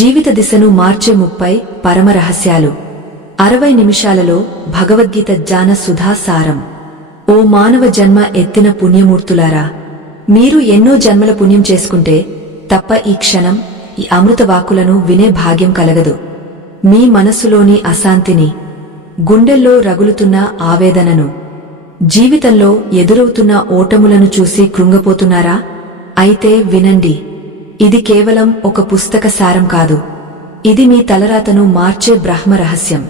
జీవిత దిశను మార్చే 30 పరమ రహస్యాలు 60 నిమిషాలలో భగవద్గీత జ్ఞాన సుధా సారం. ఓ మానవ జన్మ ఎత్తిన పుణ్యమూర్తులారా, మీరు ఎన్నో జన్మల పుణ్యం చేసుకుంటే తప్ప ఈ క్షణం ఈ అమృత వాక్కులను వినే భాగ్యం కలగదు. మీ మనస్సులోని అశాంతిని, గుండెల్లో రగులుతున్న ఆవేదనను, జీవితంలో ఎదురవుతున్న ఓటములను చూసి కృంగపోతున్నారా? అయితే వినండి, ఇది కేవలం ఒక పుస్తక సారం కాదు. ఇది మీ తలరాతను మార్చే బ్రహ్మ రహస్యం.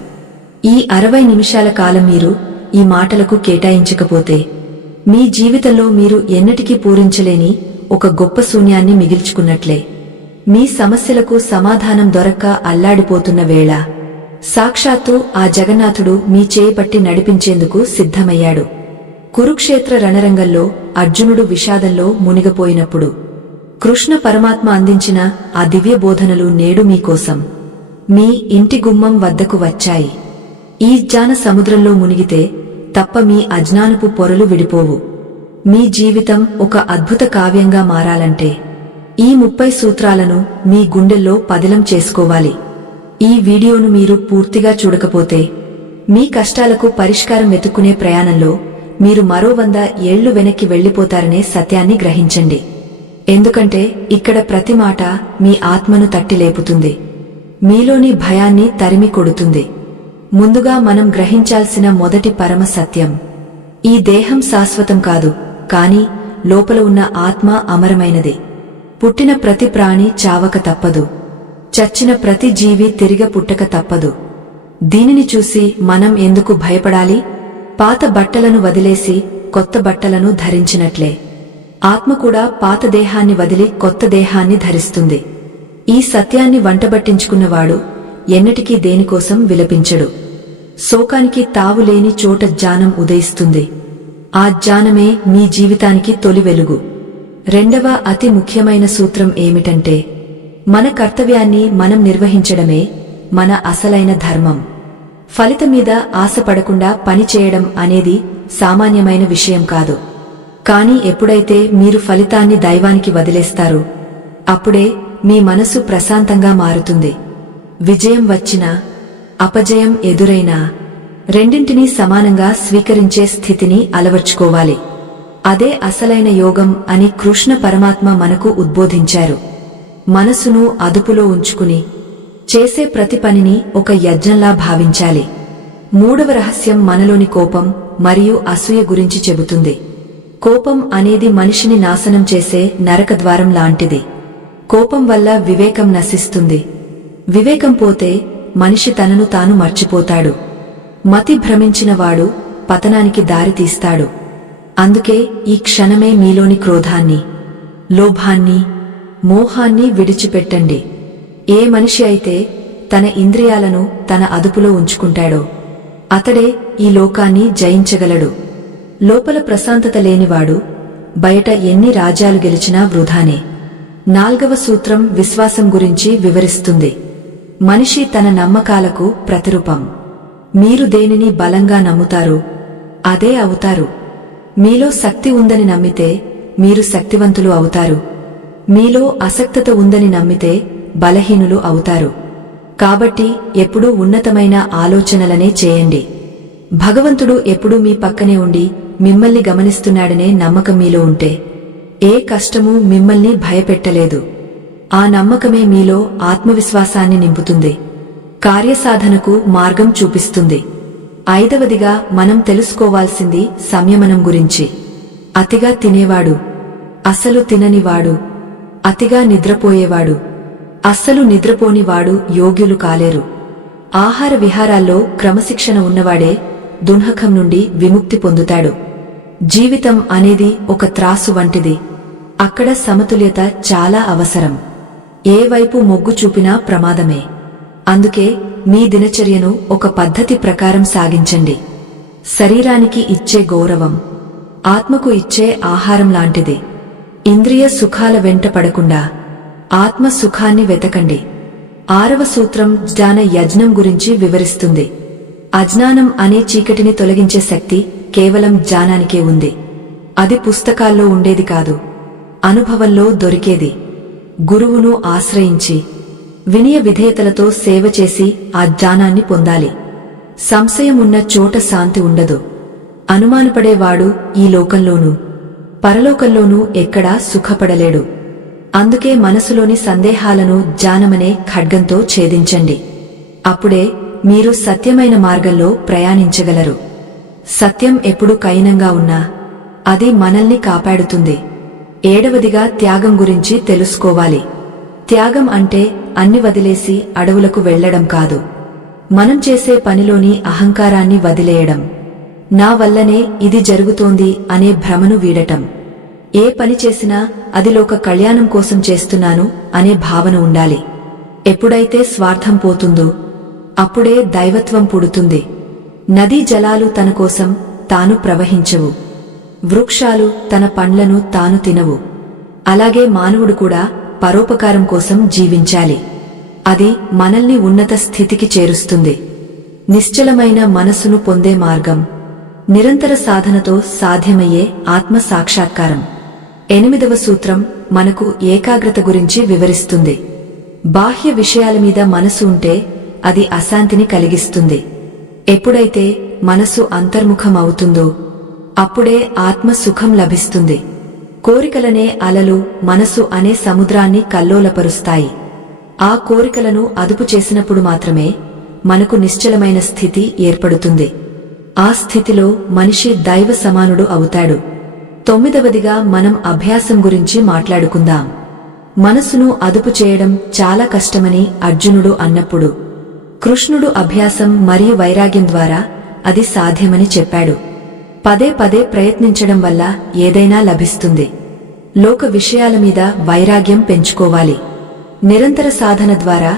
ఈ 60 నిమిషాల కాలం మీరు ఈ మాటలకు కేటాయించకపోతే మీ జీవితంలో మీరు ఎన్నటికీ పూరించలేని ఒక గొప్ప శూన్యాన్ని మిగిల్చుకున్నట్లే. మీ సమస్యలకు సమాధానం దొరక్క అల్లాడిపోతున్న వేళ సాక్షాత్తు ఆ జగన్నాథుడు మీ చేయిపట్టి నడిపించేందుకు సిద్ధమయ్యాడు. కురుక్షేత్ర రణరంగంలో అర్జునుడు విషాదంలో మునిగిపోయినప్పుడు కృష్ణ పరమాత్మ అందించిన ఆ దివ్య బోధనలు నేడు మీకోసం మీ ఇంటి గుమ్మం వద్దకు వచ్చాయి. ఈ జ్ఞాన సముద్రంలో మునిగితే తప్ప మీ అజ్ఞానపు పొరలు విడిపోవు. మీ జీవితం ఒక అద్భుత కావ్యంగా మారాలంటే ఈ 30 సూత్రాలను మీ గుండెల్లో పదిలం చేసుకోవాలి. ఈ వీడియోను మీరు పూర్తిగా చూడకపోతే మీ కష్టాలకు పరిష్కారం వెతుక్కునే ప్రయాణంలో మీరు మరో 100 ఏళ్లు వెనక్కి వెళ్లిపోతారనే సత్యాన్ని గ్రహించండి. ఎందుకంటే ఇక్కడ ప్రతి మాట మీ ఆత్మను తట్టి లేపుతుంది, మీలోని భయాన్ని తరిమి కొడుతుంది. ముందుగా మనం గ్రహించాల్సిన మొదటి పరమ సత్యం, ఈ దేహం శాశ్వతం కాదు, కాని లోపల ఉన్న ఆత్మ అమరమైనది. పుట్టిన ప్రతి ప్రాణి చావక తప్పదు, చచ్చిన ప్రతి జీవి తిరిగ పుట్టక తప్పదు. దీనిని చూసి మనం ఎందుకు భయపడాలి? పాత బట్టలను వదిలేసి కొత్త బట్టలను ధరించినట్లే ఆత్మ కూడా పాత దేహాన్ని వదిలి కొత్త దేహాన్ని ధరిస్తుంది. ఈ సత్యాన్ని వంటబట్టించుకున్నవాడు ఎన్నటికీ దేనికోసం విలపించడు. శోకానికి తావులేని చోట జ్ఞానం ఉదయిస్తుంది. ఆ జ్ఞానమే మీ జీవితానికి తొలి వెలుగు. రెండవ అతి ముఖ్యమైన సూత్రం ఏమిటంటే, మన కర్తవ్యాన్ని మనం నిర్వహించడమే మన అసలైన ధర్మం. ఫలితమీద ఆశపడకుండా పనిచేయడం అనేది సామాన్యమైన విషయం కాదు. కాని ఎప్పుడైతే మీరు ఫలితాన్ని దైవానికి వదిలేస్తారో అప్పుడే మీ మనసు ప్రశాంతంగా మారుతుంది. విజయం వచ్చినా అపజయం ఎదురైనా రెండింటినీ సమానంగా స్వీకరించే స్థితిని అలవర్చుకోవాలి. అదే అసలైన యోగం అని కృష్ణ పరమాత్మ మనకు ఉద్బోధించారు. మనసును అదుపులో ఉంచుకుని చేసే ప్రతి పనిని ఒక యజ్ఞంలా భావించాలి. మూడవ రహస్యం మనలోని కోపం మరియు అసూయ గురించి చెబుతుంది. కోపం అనేది మనిషిని నాశనం చేసే నరకద్వారం లాంటిది. కోపం వల్ల వివేకం నశిస్తుంది. వివేకం పోతే మనిషి తనను తాను మర్చిపోతాడు. మతి భ్రమించినవాడు పతనానికి దారితీస్తాడు. అందుకే ఈ క్షణమే మీలోని క్రోధాన్ని, లోభాన్ని, మోహాన్ని విడిచిపెట్టండి. ఏ మనిషి అయితే తన ఇంద్రియాలను తన అదుపులో ఉంచుకుంటాడో అతడే ఈ లోకాన్ని జయించగలడు. లోపల ప్రశాంతత లేనివాడు బయట ఎన్ని రాజ్యాలు గెలిచినా వృధానే. 4వ సూత్రం విశ్వాసం గురించి వివరిస్తుంది. మనిషి తన నమ్మకాలకు ప్రతిరూపం. మీరు దేనిని బలంగా నమ్ముతారో అదే అవుతారు. మీలో శక్తి ఉందని నమ్మితే మీరు శక్తివంతులు అవుతారు. మీలో అసక్తత ఉందని నమ్మితే బలహీనులు అవుతారు. కాబట్టి ఎప్పుడూ ఉన్నతమైన ఆలోచనలనే చేయండి. భగవంతుడు ఎప్పుడూ మీ పక్కనే ఉండి మిమ్మల్ని గమనిస్తున్నాడనే నమ్మకం మీలో ఉంటే ఏ కష్టమూ మిమ్మల్ని భయపెట్టలేదు. ఆ నమ్మకమే మీలో ఆత్మవిశ్వాసాన్ని నింపుతుంది, కార్యసాధనకు మార్గం చూపిస్తుంది. 5వదిగా మనం తెలుసుకోవాల్సింది సంయమనం గురించి. అతిగా తినేవాడు, అసలు తిననివాడు, అతిగా నిద్రపోయేవాడు, అస్సలు నిద్రపోనివాడు యోగ్యులు కాలేరు. ఆహార విహారాల్లో క్రమశిక్షణ ఉన్నవాడే దున్హకం నుండి విముక్తి పొందుతాడు. జీవితం అనేది ఒక త్రాసు వంటిది. అక్కడ సమతుల్యత చాలా అవసరం. ఏ వైపు మొగ్గు చూపినా ప్రమాదమే. అందుకే మీ దినచర్యను ఒక పద్ధతి ప్రకారం సాగించండి. శరీరానికి ఇచ్చే గౌరవం ఆత్మకు ఇచ్చే ఆహారం లాంటిది. ఇంద్రియ సుఖాల వెంట పడకుండా ఆత్మ సుఖాన్ని వెతకండి. 6వ సూత్రం జ్ఞాన యజ్ఞం గురించి వివరిస్తుంది. అజ్ఞానం అనే చీకటిని తొలగించే శక్తి కేవలం జ్ఞానానికే ఉంది. అది పుస్తకాల్లో ఉండేది కాదు, అనుభవంలో దొరికేది. గురువును ఆశ్రయించి వినయ విధేయతలతో సేవ చేసి ఆ జ్ఞానాన్ని పొందాలి. సంశయం ఉన్న చోట శాంతి ఉండదు. అనుమానపడేవాడు ఈ లోకంలోనూ పరలోకంలోనూ ఎక్కడా సుఖపడలేడు. అందుకే మనసులోని సందేహాలను జ్ఞానమనే ఖడ్గంతో ఛేదించండి. అప్పుడే మీరు సత్యమైన మార్గంలో ప్రయాణించగలరు. సత్యం ఎప్పుడు కఠినంగా ఉన్నా అది మనల్ని కాపాడుతుంది. 7వదిగా త్యాగం గురించి తెలుసుకోవాలి. త్యాగం అంటే అన్ని వదిలేసి అడవులకు వెళ్లడం కాదు. మనం చేసే పనిలోని అహంకారాన్ని వదిలేయడం. నా వల్లనే ఇది జరుగుతోంది అనే భ్రమను వీడటం. ఏ పని చేసినా అది లోక కళ్యాణం కోసం చేస్తున్నాను అనే భావన ఉండాలి. ఎప్పుడైతే స్వార్థం పోతుందో అప్పుడే దైవత్వం పుడుతుంది. నదీ జలాలు తన కోసం తాను ప్రవహించవు. వృక్షాలు తన పండ్లను తాను తినవు. అలాగే మానవుడు కూడా పరోపకారం కోసం జీవించాలి. అది మనల్ని ఉన్నత స్థితికి చేరుస్తుంది. నిశ్చలమైన మనసును పొందే మార్గం నిరంతర సాధనతో సాధ్యమయ్యే ఆత్మ సాక్షాత్కారం. 8వ సూత్రం మనకు ఏకాగ్రత గురించి వివరిస్తుంది. బాహ్య విషయాల మీద మనసు ఉంటే అది అశాంతిని కలిగిస్తుంది. ఎప్పుడైతే మనసు అంతర్ముఖం అవుతుందో అప్పుడే ఆత్మ సుఖం లభిస్తుంది. కోరికలనే అలలు మనసు అనే సముద్రాన్ని కల్లోలపరుస్తాయి. ఆ కోరికలను అదుపు చేసినప్పుడు మాత్రమే మనకు నిశ్చలమైన స్థితి ఏర్పడుతుంది. ఆ స్థితిలో మనిషి దైవ సమానుడు అవుతాడు. 9వదిగా మనం అభ్యాసం గురించి మాట్లాడుకుందాం. మనసును అదుపు చేయడం చాలా కష్టమని అర్జునుడు అన్నప్పుడు కృష్ణుడు అభ్యాసం మరియు వైరాగ్యం ద్వారా అది సాధ్యమని చెప్పాడు. పదే పదే ప్రయత్నించడం వల్ల ఏదైనా లభిస్తుంది. లోక విషయాల మీద వైరాగ్యం పెంచుకోవాలి. నిరంతర సాధన ద్వారా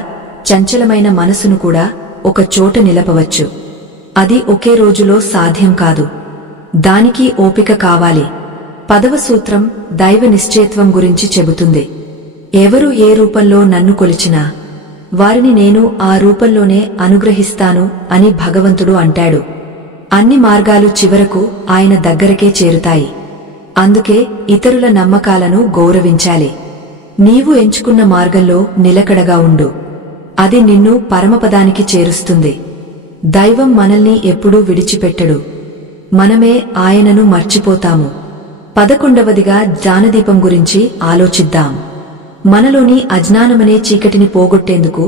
చంచలమైన మనసును కూడా ఒక చోట నిలపవచ్చు. అది ఒకే రోజులో సాధ్యం కాదు. దానికి ఓపిక కావాలి. 10వ సూత్రం దైవ నిశ్చయత్వం గురించి చెబుతుంది. ఎవరు ఏ రూపంలో నన్ను కొలిచినా వారిని నేను ఆ రూపంలోనే అనుగ్రహిస్తాను అని భగవంతుడు అంటాడు. అన్ని మార్గాలు చివరకు ఆయన దగ్గరకే చేరుతాయి. అందుకే ఇతరుల నమ్మకాలను గౌరవించాలి. నీవు ఎంచుకున్న మార్గంలో నిలకడగా ఉండు. అది నిన్ను పరమపదానికి చేరుస్తుంది. దైవం మనల్ని ఎప్పుడూ విడిచిపెట్టడు. మనమే ఆయనను మర్చిపోతాము. 11వదిగా జ్ఞానదీపం గురించి ఆలోచిద్దాం. మనలోని అజ్ఞానమనే చీకటిని పోగొట్టేందుకు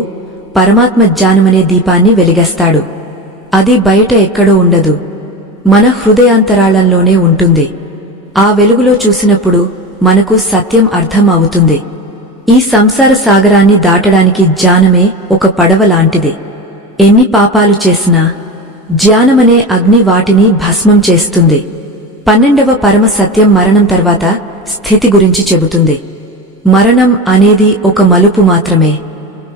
పరమాత్మ జ్ఞానమనే దీపాన్ని వెలిగస్తాడు. అది బయట ఎక్కడో ఉండదు, మన హృదయాంతరాళంలోనే ఉంటుంది. ఆ వెలుగులో చూసినప్పుడు మనకు సత్యం అర్థం అవుతుంది. ఈ సంసార సాగరాన్ని దాటడానికి జ్ఞానమే ఒక పడవ లాంటిది. ఎన్ని పాపాలు చేసినా జ్ఞానమనే అగ్ని వాటిని భస్మం చేస్తుంది. 12వ పరమ సత్యం మరణం తర్వాత స్థితి గురించి చెబుతుంది. మరణం అనేది ఒక మలుపు మాత్రమే,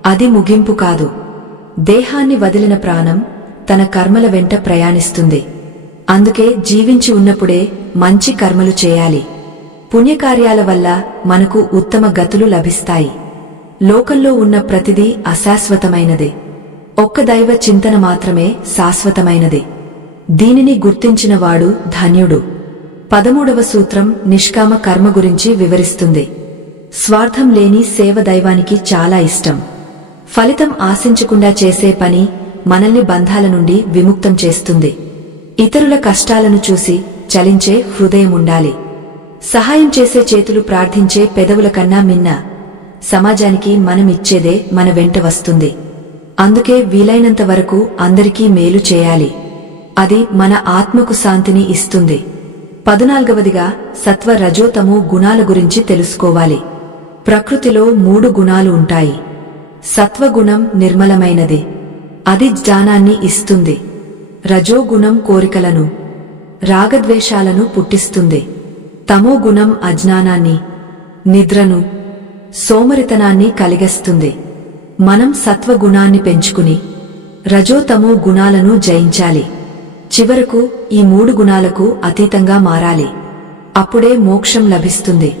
అది ముగింపు కాదు. దేహాన్ని వదిలిన ప్రాణం తన కర్మల వెంట ప్రయాణిస్తుంది. అందుకే జీవించి ఉన్నప్పుడే మంచి కర్మలు చేయాలి. పుణ్యకార్యాల వల్ల మనకు ఉత్తమ గతులు లభిస్తాయి. లోకంలో ఉన్న ప్రతిదీ అశాశ్వతమైనదే, ఒక్క దైవ చింతన మాత్రమే శాశ్వతమైనది. దీనిని గుర్తించినవాడు ధన్యుడు. 13వ సూత్రం నిష్కామ కర్మ గురించి వివరిస్తుంది. స్వార్థం లేని సేవ దైవానికి చాలా ఇష్టం. ఫలితం ఆశించకుండా చేసే పని మనల్ని బంధాల నుండి విముక్తం చేస్తుంది. ఇతరుల కష్టాలను చూసి చలించే హృదయం ఉండాలి. సహాయం చేసే చేతులు ప్రార్థించే పెదవుల కన్నా మిన్న సమాజానికి మనమిచ్చేదే మన వెంట వస్తుంది. అందుకే వీలైనంత వరకు అందరికీ మేలు చేయాలి. అది మన ఆత్మకు శాంతిని ఇస్తుంది. 14వదిగా సత్వ రజోతమో గుణాల గురించి తెలుసుకోవాలి. ప్రకృతిలో 3 గుణాలు ఉంటాయి. సత్వగుణం నిర్మలమైనది, అది జ్ఞానాన్ని ఇస్తుంది. రజోగుణం కోరికలను, రాగద్వేషాలను పుట్టిస్తుంది. తమోగుణం అజ్ఞానాన్ని, నిద్రను, సోమరితనాన్ని కలిగిస్తుంది. మనం సత్వగుణాన్ని పెంచుకుని రజోతమో గుణాలను జయించాలి. చివరకు ఈ 3 గుణాలకు అతీతంగా మారాలి. అప్పుడే మోక్షం లభిస్తుంది.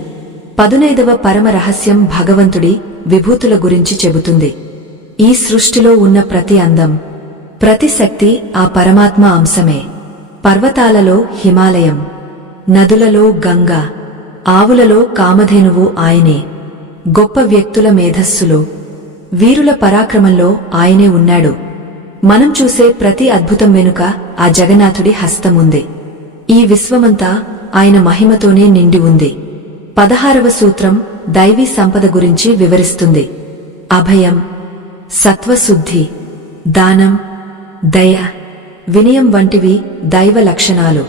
15వ పరమ రహస్యం భగవంతుడి విభూతుల గురించి చెబుతుంది. ఈ సృష్టిలో ఉన్న ప్రతి అందం, ప్రతి శక్తి ఆ పరమాత్మ అంశమే. పర్వతాలలో హిమాలయం, నదులలో గంగా, ఆవులలో కామధేనువు ఆయనే. గొప్ప వ్యక్తుల మేధస్సులో వీరుల పరాక్రమంలో ఆయనే ఉన్నాడు. మనం చూసే ప్రతి అద్భుతం వెనుక ఆ జగన్నాథుడి హస్తముంది. ఈ విశ్వమంతా ఆయన మహిమతోనే నిండి ఉంది. 16వ సూత్రం దైవీ సంపద గురించి వివరిస్తుంది. అభయం, సత్వశుద్ధి, దానం, దయ, వినయం వంటివి దైవ లక్షణాలు.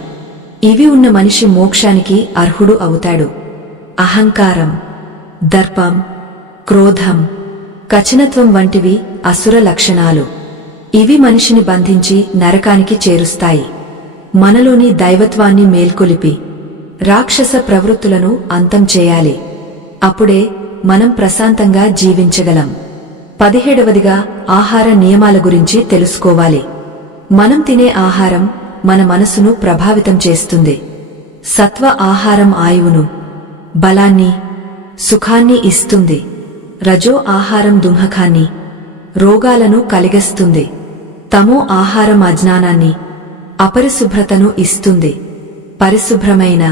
ఇవి ఉన్న మనిషి మోక్షానికి అర్హుడు అవుతాడు. అహంకారం, దర్పం, క్రోధం, కఠినత్వం వంటివి అసుర లక్షణాలు. ఇవి మనిషిని బంధించి నరకానికి చేరుస్తాయి. మనలోని దైవత్వాన్ని మేల్కొలిపి రాక్షస ప్రవృత్తులను అంతం చేయాలి. అప్పుడే మనం ప్రశాంతంగా జీవించగలం. 17వదిగా ఆహార నియమాల గురించి తెలుసుకోవాలి. మనం తినే ఆహారం మన మనసును ప్రభావితం చేస్తుంది. సత్వ ఆహారం ఆయువును, బలాన్ని, సుఖాన్ని ఇస్తుంది. రజో ఆహారం దుంహకాన్ని, రోగాలను కలిగిస్తుంది. తమో ఆహారం అజ్ఞానాన్ని, అపరిశుభ్రతను ఇస్తుంది. పరిశుభ్రమైన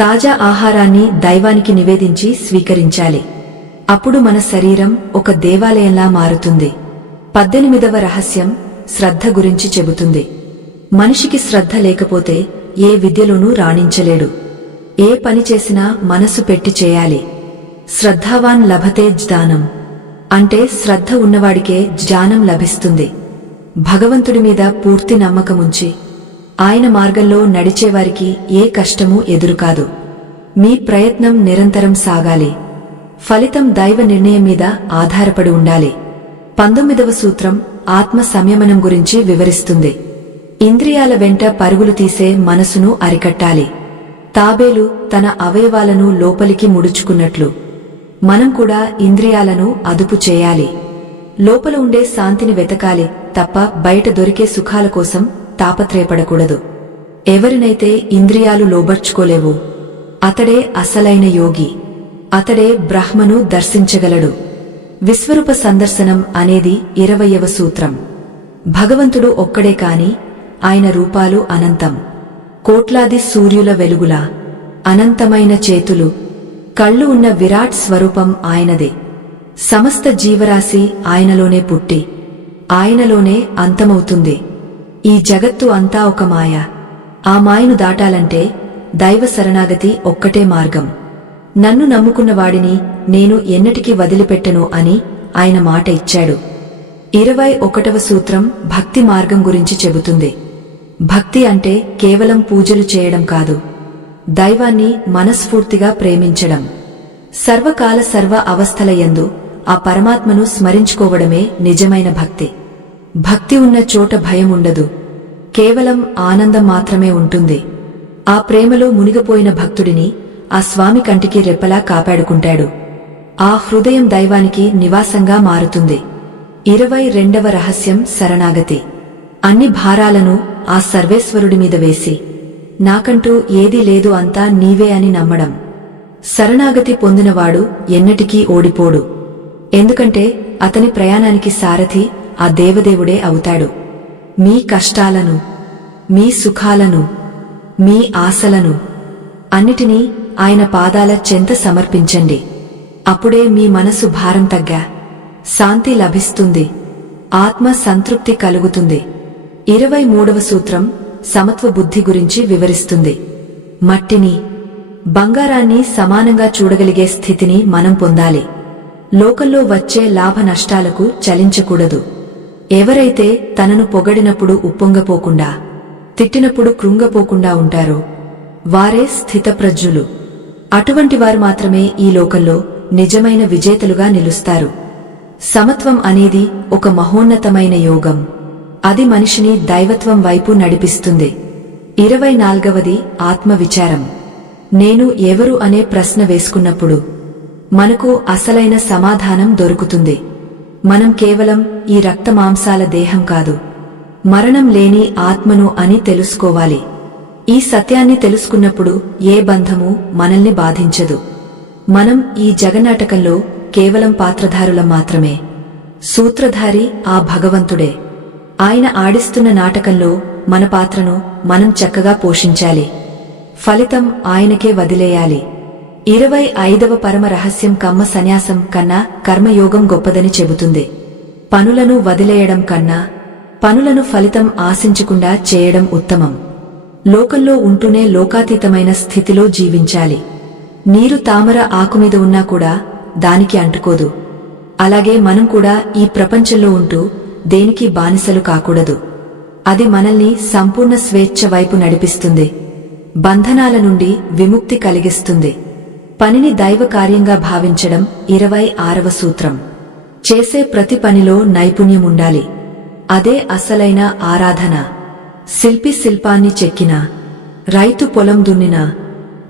తాజా ఆహారాన్ని దైవానికి నివేదించి స్వీకరించాలి. అప్పుడు మన శరీరం ఒక దేవాలయంలా మారుతుంది. 18వ రహస్యం శ్రద్ధ గురించి చెబుతుంది. మనిషికి శ్రద్ధ లేకపోతే ఏ విద్యలోనూ రాణించలేడు. ఏ పని చేసినా మనసు పెట్టి చేయాలి. శ్రద్ధావాన్ లభతే జ్ఞానం అంటే శ్రద్ధ ఉన్నవాడికే జ్ఞానం లభిస్తుంది. భగవంతుడి మీద పూర్తి నమ్మకముంచి ఆయన మార్గంలో నడిచేవారికి ఏ కష్టమూ ఎదురుకాదు. మీ ప్రయత్నం నిరంతరం సాగాలి. ఫలితం దైవ నిర్ణయం మీద ఆధారపడి ఉండాలి. 19వ సూత్రం ఆత్మ సంయమనం గురించి వివరిస్తుంది. ఇంద్రియాల వెంట పరుగులు తీసే మనసును అరికట్టాలి. తాబేలు తన అవయవాలను లోపలికి ముడుచుకున్నట్లు మనం కూడా ఇంద్రియాలను అదుపు చేయాలి. లోపల ఉండే శాంతిని వెతకాలి తప్ప బయట దొరికే సుఖాల కోసం తాపత్రయపడకూడదు. ఎవరినైతే ఇంద్రియాలు లోబర్చుకోలేవు అతడే అసలైన యోగి. అతడే బ్రహ్మను దర్శించగలడు. విశ్వరూప సందర్శనం అనేది 20వ సూత్రం. భగవంతుడు ఒక్కడే కాని ఆయన రూపాలు అనంతం. కోట్లాది సూర్యుల వెలుగులా అనంతమైన చేతులు, కళ్ళు ఉన్న విరాట్ స్వరూపం ఆయనదే. సమస్త జీవరాశి ఆయనలోనే పుట్టి ఆయనలోనే అంతమవుతుంది. ఈ జగత్తు అంతా ఒక మాయ. ఆ మాయను దాటాలంటే దైవ శరణాగతి ఒక్కటే మార్గం. నన్ను నమ్ముకున్న వాడిని నేను ఎన్నటికీ వదిలిపెట్టను అని ఆయన మాట ఇచ్చాడు. 21వ సూత్రం భక్తి మార్గం గురించి చెబుతుంది. భక్తి అంటే కేవలం పూజలు చేయడం కాదు, దైవాన్ని మనస్ఫూర్తిగా ప్రేమించడం. సర్వకాల సర్వ అవస్థలయందు ఆ పరమాత్మను స్మరించుకోవడమే నిజమైన భక్తి. భక్తి ఉన్న చోట భయం ఉండదు, కేవలం ఆనందం మాత్రమే ఉంటుంది. ఆ ప్రేమలో మునిగిపోయిన భక్తుడిని ఆ స్వామి కంటికి రెప్పలా కాపాడుకుంటాడు. ఆ హృదయం దైవానికి నివాసంగా మారుతుంది. 22వ రహస్యం శరణాగతి. అన్ని భారాలను ఆ సర్వేశ్వరుడి మీద వేసి నాకంటూ ఏదీ లేదు అంతా నీవే అని నమ్మడం. శరణాగతి పొందినవాడు ఎన్నటికీ ఓడిపోడు. ఎందుకంటే అతని ప్రయాణానికి సారథి ఆ దేవదేవుడే అవుతాడు. మీ కష్టాలను, మీ సుఖాలను, మీ ఆశలను అన్నిటినీ ఆయన పాదాల చెంత సమర్పించండి. అప్పుడే మీ మనసు భారం తగ్గా శాంతి లభిస్తుంది, ఆత్మ సంతృప్తి కలుగుతుంది. 23వ సూత్రం సమత్వ బుద్ధి గురించి వివరిస్తుంది. మట్టిని, బంగారాన్ని సమానంగా చూడగలిగే స్థితిని మనం పొందాలి. లోకంలో వచ్చే లాభ నష్టాలకు చలించకూడదు. ఎవరైతే తనను పొగడినప్పుడు ఉప్పొంగపోకుండా, తిట్టినప్పుడు కృంగపోకుండా ఉంటారో వారే స్థితప్రజ్ఞులు. అటువంటివారు మాత్రమే ఈ లోకంలో నిజమైన విజేతలుగా నిలుస్తారు. సమత్వం అనేది ఒక మహోన్నతమైన యోగం. అది మనిషిని దైవత్వం వైపు నడిపిస్తుంది. 24వది ఆత్మవిచారం. నేను ఎవరు అనే ప్రశ్న వేసుకున్నప్పుడు మనకు అసలైన సమాధానం దొరుకుతుంది. మనం కేవలం ఈ రక్తమాంసాల దేహం కాదు, మరణం లేని ఆత్మను అని తెలుసుకోవాలి. ఈ సత్యాన్ని తెలుసుకున్నప్పుడు ఏ బంధము మనల్ని బాధించదు. మనం ఈ జగన్నాటకంలో కేవలం పాత్రధారులం మాత్రమే. సూత్రధారి ఆ భగవంతుడే. ఆయన ఆడిస్తున్న నాటకంలో మన పాత్రను మనం చక్కగా పోషించాలి. ఫలితం ఆయనకే వదిలేయాలి. 25వ పరమ రహస్యం కమ్మ సన్యాసం కన్నా కర్మయోగం గొప్పదని చెబుతుంది. పనులను వదిలేయడం కన్నా పనులను ఫలితం ఆశించకుండా చేయడం ఉత్తమం. లోకంలో ఉంటూనే లోకాతీతమైన స్థితిలో జీవించాలి. నీరు తామర ఆకుమీద ఉన్నా కూడా దానికి అంటుకోదు. అలాగే మనం కూడా ఈ ప్రపంచంలో ఉంటూ దేనికి బానిసలు కాకూడదు. అది మనల్ని సంపూర్ణ స్వేచ్ఛ వైపు నడిపిస్తుంది, బంధనాల నుండి విముక్తి కలిగిస్తుంది. పనిని దైవ కార్యంగా భావించడం 26వ సూత్రం. చేసే ప్రతి పనిలో నైపుణ్యముండాలి. అదే అసలైన ఆరాధన. శిల్పి శిల్పాన్ని చెక్కినా, రైతు పొలం దున్నినా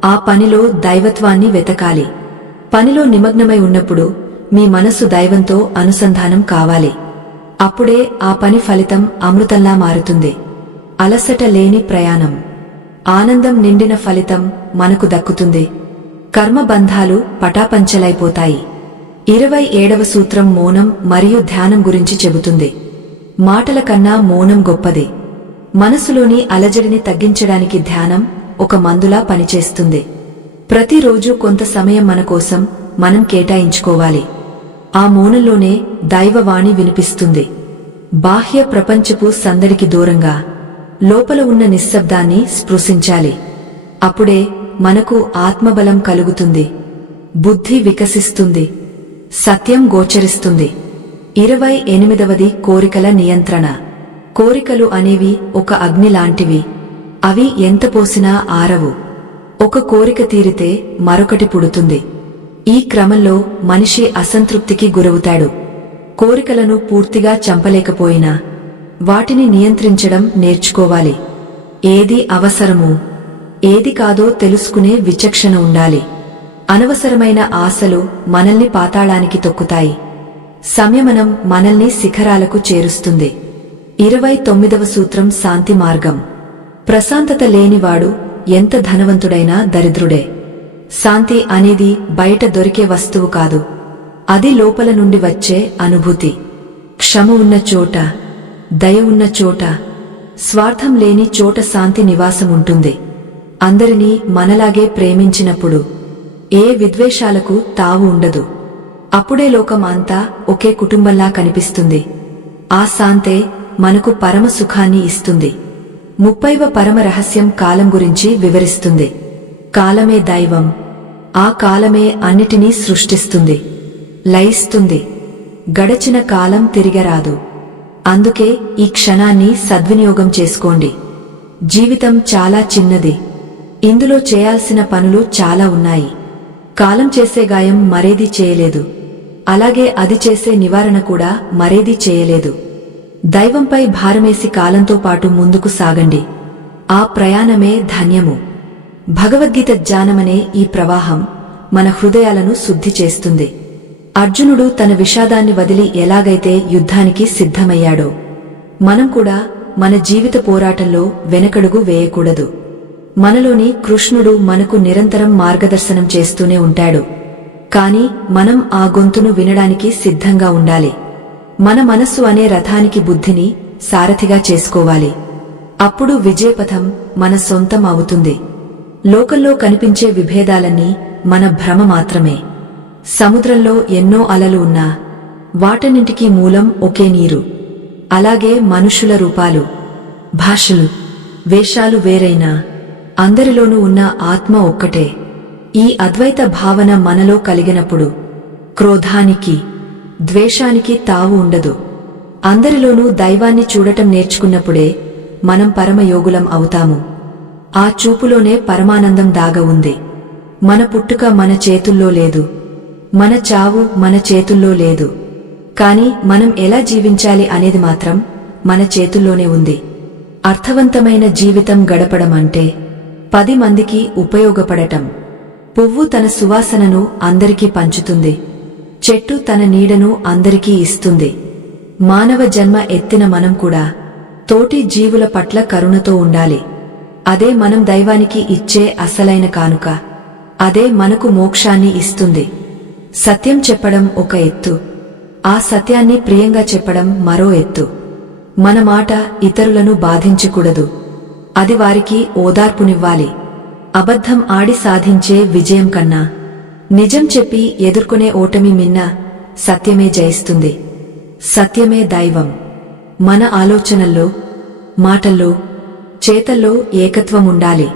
ఆ పనిలో దైవత్వాన్ని వెతకాలి. పనిలో నిమగ్నమై ఉన్నప్పుడు మీ మనసు దైవంతో అనుసంధానం కావాలి. అప్పుడే ఆ పని ఫలితం అమృతంలా మారుతుంది. అలసట లేని ప్రయాణం, ఆనందం నిండిన ఫలితం మనకు దక్కుతుంది. కర్మబంధాలు పటాపంచలైపోతాయి. 27వ సూత్రం మౌనం మరియు ధ్యానం గురించి చెబుతుంది. మాటల కన్నా మౌనం గొప్పది. మనసులోని అలజడిని తగ్గించడానికి ధ్యానం ఒక మందులా పనిచేస్తుంది. ప్రతిరోజు కొంత సమయం మన కోసం మనం కేటాయించుకోవాలి. ఆ మౌనంలోనే దైవవాణి వినిపిస్తుంది. బాహ్య ప్రపంచపు సందడికి దూరంగా లోపల ఉన్న నిశ్శబ్దాన్ని స్పృశించాలి. అప్పుడే మనకు ఆత్మబలం కలుగుతుంది, బుద్ధి వికసిస్తుంది, సత్యం గోచరిస్తుంది. 28వది కోరికల నియంత్రణ. కోరికలు అనేవి ఒక అగ్ని లాంటివి. అవి ఎంత పోసినా ఆరవు. ఒక కోరిక తీరితే మరొకటి పుడుతుంది. ఈ క్రమంలో మనిషి అసంతృప్తికి గురవుతాడు. కోరికలను పూర్తిగా చంపలేకపోయినా వాటిని నియంత్రించడం నేర్చుకోవాలి. ఏది అవసరమో ఏది కాదో తెలుసుకునే విచక్షణ ఉండాలి. అనవసరమైన ఆశలు మనల్ని పాతాళానికి తొక్కుతాయి. సంయమనం మనల్ని శిఖరాలకు చేరుస్తుంది. 29వ సూత్రం శాంతి మార్గం. ప్రశాంతత లేనివాడు ఎంత ధనవంతుడైనా దరిద్రుడే. శాంతి అనేది బయట దొరికే వస్తువు కాదు, అది లోపల నుండి వచ్చే అనుభూతి. క్షమ ఉన్న చోట, దయ ఉన్న చోట, స్వార్థం లేని చోట శాంతి నివాసం ఉంటుంది. అందరినీ మనలాగే ప్రేమించినప్పుడు ఏ విద్వేషాలకు తావు ఉండదు. అప్పుడే లోకం అంతా ఒకే కుటుంబంలా కనిపిస్తుంది. ఆ శాంతే మనకు పరమ సుఖాన్ని ఇస్తుంది. 30వ పరమ రహస్యం కాలం గురించి వివరిస్తుంది. కాలమే దైవం. ఆ కాలమే అన్నిటినీ సృష్టిస్తుంది, లయిస్తుంది. గడచిన కాలం తిరిగరాదు. అందుకే ఈ క్షణాన్ని సద్వినియోగం చేసుకోండి. జీవితం చాలా చిన్నది. ఇందులో చేయాల్సిన పనులు చాలా ఉన్నాయి. కాలం చేసే గాయం మరేదీ చేయలేదు, అలాగే అది చేసే నివారణ కూడా మరేదీ చేయలేదు. దైవంపై భారమేసి కాలంతో పాటు ముందుకు సాగండి. ఆ ప్రయాణమే ధన్యము. భగవద్గీత జ్ఞానమనే ఈ ప్రవాహం మన హృదయాలను శుద్ధి చేస్తుంది. అర్జునుడు తన విషాదాన్ని వదిలి ఎలాగైతే యుద్ధానికి సిద్ధమయ్యాడో, మనం కూడా మన జీవిత పోరాటంలో వెనకడుగు వేయకూడదు. మనలోని కృష్ణుడు మనకు నిరంతరం మార్గదర్శనం చేస్తూనే ఉంటాడు. కాని మనం ఆ గొంతును వినడానికి సిద్ధంగా ఉండాలి. మన మనస్సు అనే రథానికి బుద్ధిని సారథిగా చేసుకోవాలి. అప్పుడు విజయపథం మన సొంతం అవుతుంది. లోకంలో కనిపించే విభేదాలన్నీ మన భ్రమ మాత్రమే. సముద్రంలో ఎన్నో అలలు ఉన్నా వాటన్నింటికీ మూలం ఒకే నీరు. అలాగే మనుషుల రూపాలు, భాషలు, వేషాలు వేరైనా అందరిలోనూ ఉన్న ఆత్మ ఒక్కటే. ఈ అద్వైత భావన మనలో కలిగినప్పుడు క్రోధానికి, ద్వేషానికి తావు ఉండదు. అందరిలోనూ దైవాన్ని చూడటం నేర్చుకున్నప్పుడే మనం పరమయోగులం అవుతాము. ఆ చూపులోనే పరమానందం దాగ ఉంది. మన పుట్టుక మన చేతుల్లో లేదు, మన చావు మన చేతుల్లో లేదు. కాని మనం ఎలా జీవించాలి అనేది మాత్రం మన చేతుల్లోనే ఉంది. అర్థవంతమైన జీవితం గడపడం అంటే 10 మందికి ఉపయోగపడటం. పువ్వు తన సువాసనను అందరికీ పంచుతుంది, చెట్టు తన నీడను అందరికీ ఇస్తుంది. మానవ జన్మ ఎత్తిన మనం కూడా తోటి జీవుల పట్ల కరుణతో ఉండాలి. అదే మనం దైవానికి ఇచ్చే అసలైన కానుక. అదే మనకు మోక్షాన్ని ఇస్తుంది. సత్యం చెప్పడం ఒక ఎత్తు, ఆ సత్యాన్ని ప్రియంగా చెప్పడం మరో ఎత్తు. మన మాట ఇతరులను బాధించకూడదు, అది వారికి ఓదార్పునివ్వాలి. అబద్ధం ఆడి సాధించే విజయం కన్నా నిజం చెప్పి ఎదుర్కొనే ఓటమి మిన్న సత్యమే జయిస్తుంది. సత్యమే దైవం. మన ఆలోచనల్లో, మాటల్లో, చేతల్లో ఏకత్వం ఉండాలి.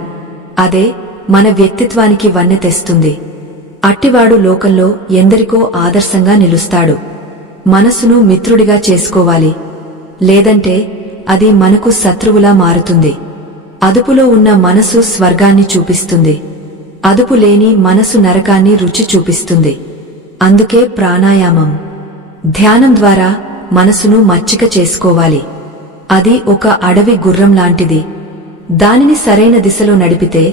అదే మన వ్యక్తిత్వానికి వన్నె తెస్తుంది. అట్టివాడు లోకంలో ఎందరికో ఆదర్శంగా నిలుస్తాడు. మనసును మిత్రుడిగా చేసుకోవాలి, లేదంటే అది మనకు శత్రువులా మారుతుంది. అదుపులో ఉన్న మనసు స్వర్గాన్ని చూపిస్తుంది, అదుపు లేని మనసు నరకాన్ని రుచి చూపిస్తుంది. అందుకే ప్రాణాయామం, ధ్యానం ద్వారా మనసును మచ్చిక చేసుకోవాలి. అది ఒక అడవి గుర్రం లాంటిది. దానిని సరైన దిశలో నడిపితే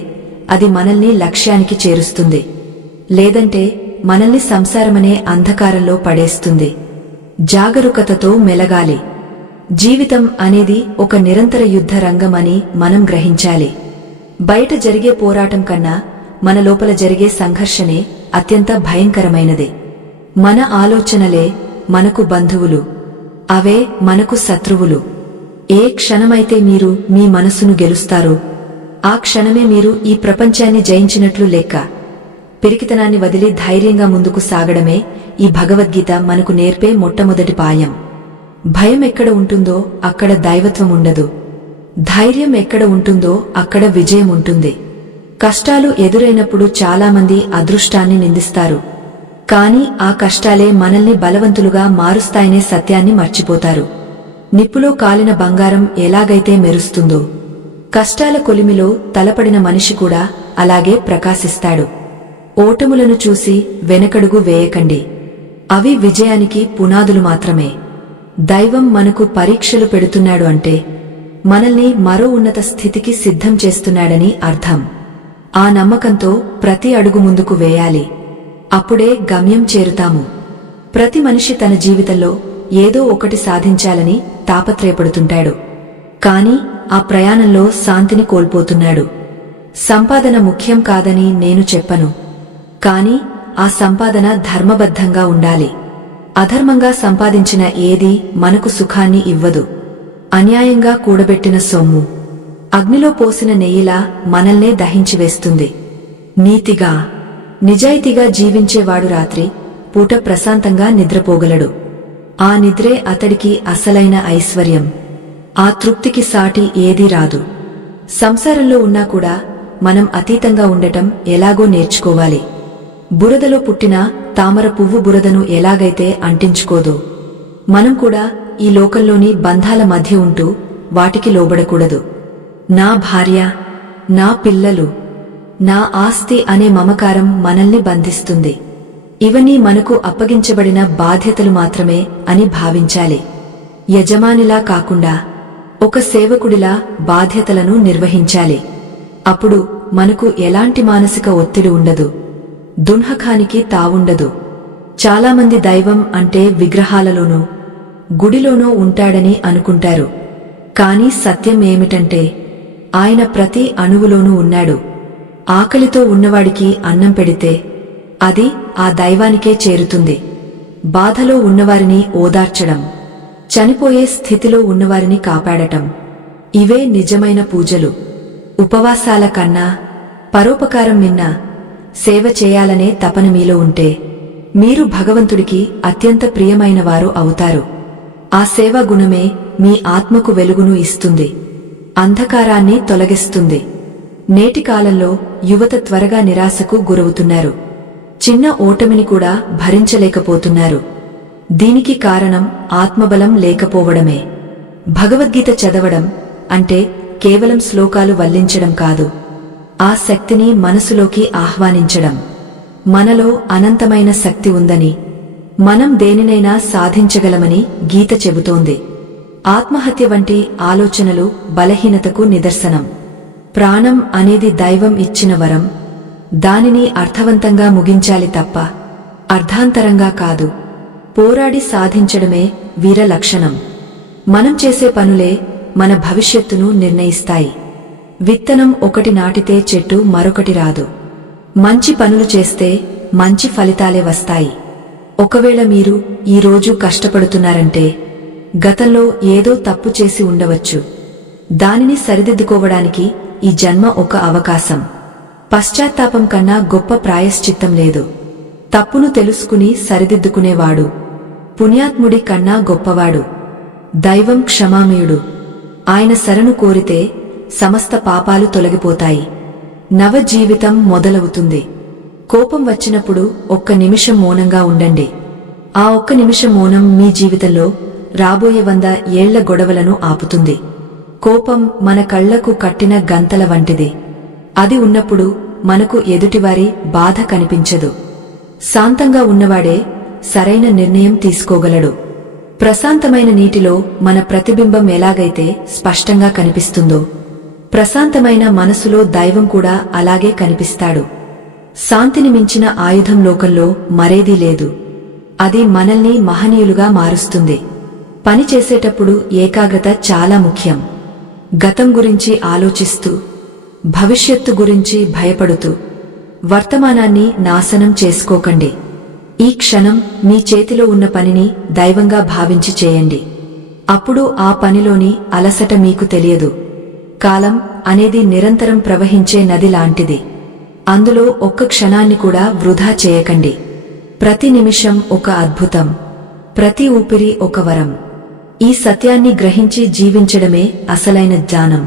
అది మనల్ని లక్ష్యానికి చేరుస్తుంది, లేదంటే మనల్ని సంసారమనే అంధకారంలో పడేస్తుంది. జాగరూకతతో మెలగాలి. జీవితం అనేది ఒక నిరంతర యుద్ధ రంగం అని మనం గ్రహించాలి. బయట జరిగే పోరాటం కన్నా మన లోపల జరిగే సంఘర్షణే అత్యంత భయంకరమైనది. మన ఆలోచనలే మనకు బంధువులు, అవే మనకు శత్రువులు. ఏ క్షణమైతే మీరు మీ మనసును గెలుస్తారో ఆ క్షణమే మీరు ఈ ప్రపంచాన్ని జయించినట్లు లెక్క. పిరికితనాన్ని వదిలి ధైర్యంగా ముందుకు సాగడమే ఈ భగవద్గీత మనకు నేర్పే మొట్టమొదటి పాయం. భయం ఎక్కడ ఉంటుందో అక్కడ దైవత్వం ఉండదు. ధైర్యం ఎక్కడ ఉంటుందో అక్కడ విజయం ఉంటుంది. కష్టాలు ఎదురైనప్పుడు చాలామంది అదృష్టాన్ని నిందిస్తారు. కాని ఆ కష్టాలే మనల్ని బలవంతులుగా మారుస్తాయనే సత్యాన్ని మర్చిపోతారు. నిప్పులో కాలిన బంగారం ఎలాగైతే మెరుస్తుందో, కష్టాల కొలిమిలో తలపడిన మనిషి కూడా అలాగే ప్రకాశిస్తాడు. ఓటములను చూసి వెనకడుగు వేయకండి. అవి విజయానికి పునాదులు మాత్రమే. దైవం మనకు పరీక్షలు పెడుతున్నాడు అంటే మనల్ని మరో ఉన్నత స్థితికి సిద్ధం చేస్తున్నాడని అర్థం. ఆ నమ్మకంతో ప్రతి అడుగు ముందుకు వేయాలి. అప్పుడే గమ్యం చేరుతాము. ప్రతి మనిషి తన జీవితంలో ఏదో ఒకటి సాధించాలని తాపత్రయపడుతుంటాడు. కాని ఆ ప్రయాణంలో శాంతిని కోల్పోతున్నాడు. సంపాదన ముఖ్యం కాదని నేను చెప్పను, కాని ఆ సంపాదన ధర్మబద్ధంగా ఉండాలి. అధర్మంగా సంపాదించిన ఏదీ మనకు సుఖాన్ని ఇవ్వదు. అన్యాయంగా కూడబెట్టిన సొమ్ము అగ్నిలో పోసిన నెయ్యిలా మనల్నే దహించివేస్తుంది. నీతిగా, నిజాయితీగా జీవించేవాడు రాత్రి పూట ప్రశాంతంగా నిద్రపోగలడు. ఆ నిద్రే అతడికి అసలైన ఐశ్వర్యం. ఆ తృప్తికి సాటి ఏదీ రాదు. సంసారంలో ఉన్నా కూడా మనం అతీతంగా ఉండటం ఎలాగో నేర్చుకోవాలి. బురదలో పుట్టిన తామర పువ్వు బురదను ఎలాగైతే అంటించుకోదో, మనం కూడా ఈ లోకంలోని బంధాల మధ్య ఉంటూ వాటికి లోబడకూడదు. నా భార్య, నా పిల్లలు, నా ఆస్తి అనే మమకారం మనల్ని బంధిస్తుంది. ఇవన్నీ మనకు అప్పగించబడిన బాధ్యతలు మాత్రమే అని భావించాలి. యజమానిలా కాకుండా ఒక సేవకుడిలా బాధ్యతలను నిర్వహించాలి. అప్పుడు మనకు ఎలాంటి మానసిక ఒత్తిడి ఉండదు, దున్హకానికి తావుండదు. చాలామంది దైవం అంటే విగ్రహాలలోనో గుడిలోనో ఉంటాడని అనుకుంటారు. కాని సత్యం ఏమిటంటే ఆయన ప్రతి అణువులోనూ ఉన్నాడు. ఆకలితో ఉన్నవాడికి అన్నం పెడితే అది ఆ దైవానికే చేరుతుంది. బాధలో ఉన్నవారిని ఓదార్చడం, చనిపోయే స్థితిలో ఉన్నవారిని కాపాడటం, ఇవే నిజమైన పూజలు. ఉపవాసాల కన్నా పరోపకారం మిన్నా సేవ చేయాలనే తపన మీలో ఉంటే మీరు భగవంతుడికి అత్యంత ప్రియమైనవారు అవుతారు. ఆ సేవా గుణమే మీ ఆత్మకు వెలుగును ఇస్తుంది, అంధకారాన్ని తొలగిస్తుంది. నేటి కాలంలో యువత త్వరగా నిరాశకు గురవుతున్నారు. చిన్న ఓటమిని కూడా భరించలేకపోతున్నారు. దీనికి కారణం ఆత్మబలం లేకపోవడమే. భగవద్గీత చదవడం అంటే కేవలం శ్లోకాలు వల్లించడం కాదు, ఆ శక్తిని మనసులోకి ఆహ్వానించడం. మనలో అనంతమైన శక్తి ఉందని, మనం దేనినైనా సాధించగలమని గీత చెబుతోంది. ఆత్మహత్య వంటి ఆలోచనలు బలహీనతకు నిదర్శనం. ప్రాణం అనేది దైవం ఇచ్చిన వరం. దానిని అర్థవంతంగా ముగించాలి తప్ప అర్ధాంతరంగా కాదు. పోరాడి సాధించడమే వీర లక్షణం. మనం చేసే పనులే మన భవిష్యత్తును నిర్ణయిస్తాయి. విత్తనం ఒకటి నాటితే చెట్టు మరొకటి రాదు. మంచి పనులు చేస్తే మంచి ఫలితాలే వస్తాయి. ఒకవేళ మీరు ఈరోజు కష్టపడుతున్నారంటే గతంలో ఏదో తప్పు చేసి ఉండవచ్చు. దానిని సరిదిద్దుకోవడానికి ఈ జన్మ ఒక అవకాశం. పశ్చాత్తాపం కన్నా గొప్ప ప్రాయశ్చిత్తం లేదు. తప్పును తెలుసుకుని సరిదిద్దుకునేవాడు పుణ్యాత్ముడి కన్నా గొప్పవాడు. దైవం క్షమామయుడు. ఆయన శరణు కోరితే సమస్త పాపాలు తొలగిపోతాయి. నవ జీవితం మొదలవుతుంది. కోపం వచ్చినప్పుడు ఒక్క నిమిషం మౌనంగా ఉండండి. ఆ ఒక్క నిమిషం మౌనం మీ జీవితంలో రాబోయే 100 ఏళ్ల గొడవలను ఆపుతుంది. కోపం మన కళ్లకు కట్టిన గంతల వంటిది. అది ఉన్నప్పుడు మనకు ఎదుటివారి బాధ కనిపించదు. శాంతంగా ఉన్నవాడే సరైన నిర్ణయం తీసుకోగలడు. ప్రశాంతమైన నీటిలో మన ప్రతిబింబం ఎలాగైతే స్పష్టంగా కనిపిస్తుందో, ప్రశాంతమైన మనసులో దైవం కూడా అలాగే కనిపిస్తాడు. శాంతిని మించిన ఆయుధం లోకంలో మరేదీ లేదు. అది మనల్ని మహనీయులుగా మారుస్తుంది. పని చేసేటప్పుడు ఏకాగ్రత చాలా ముఖ్యం. గతం గురించి ఆలోచిస్తూ, భవిష్యత్తు గురించి భయపడుతూ వర్తమానాన్ని నాశనం చేసుకోకండి. ఈ క్షణం మీ చేతిలో ఉన్న పనిని దైవంగా భావించి చేయండి. అప్పుడు ఆ పనిలోని అలసట మీకు తెలియదు. కాలం అనేది నిరంతరం ప్రవహించే నది లాంటిది. అందులో ఒక్క క్షణాన్ని కూడా వృధా చేయకండి. ప్రతి నిమిషం ఒక అద్భుతం, ప్రతి ఊపిరి ఒక వరం. ఈ సత్యాన్ని గ్రహించి జీవించడమే అసలైన జ్ఞానం.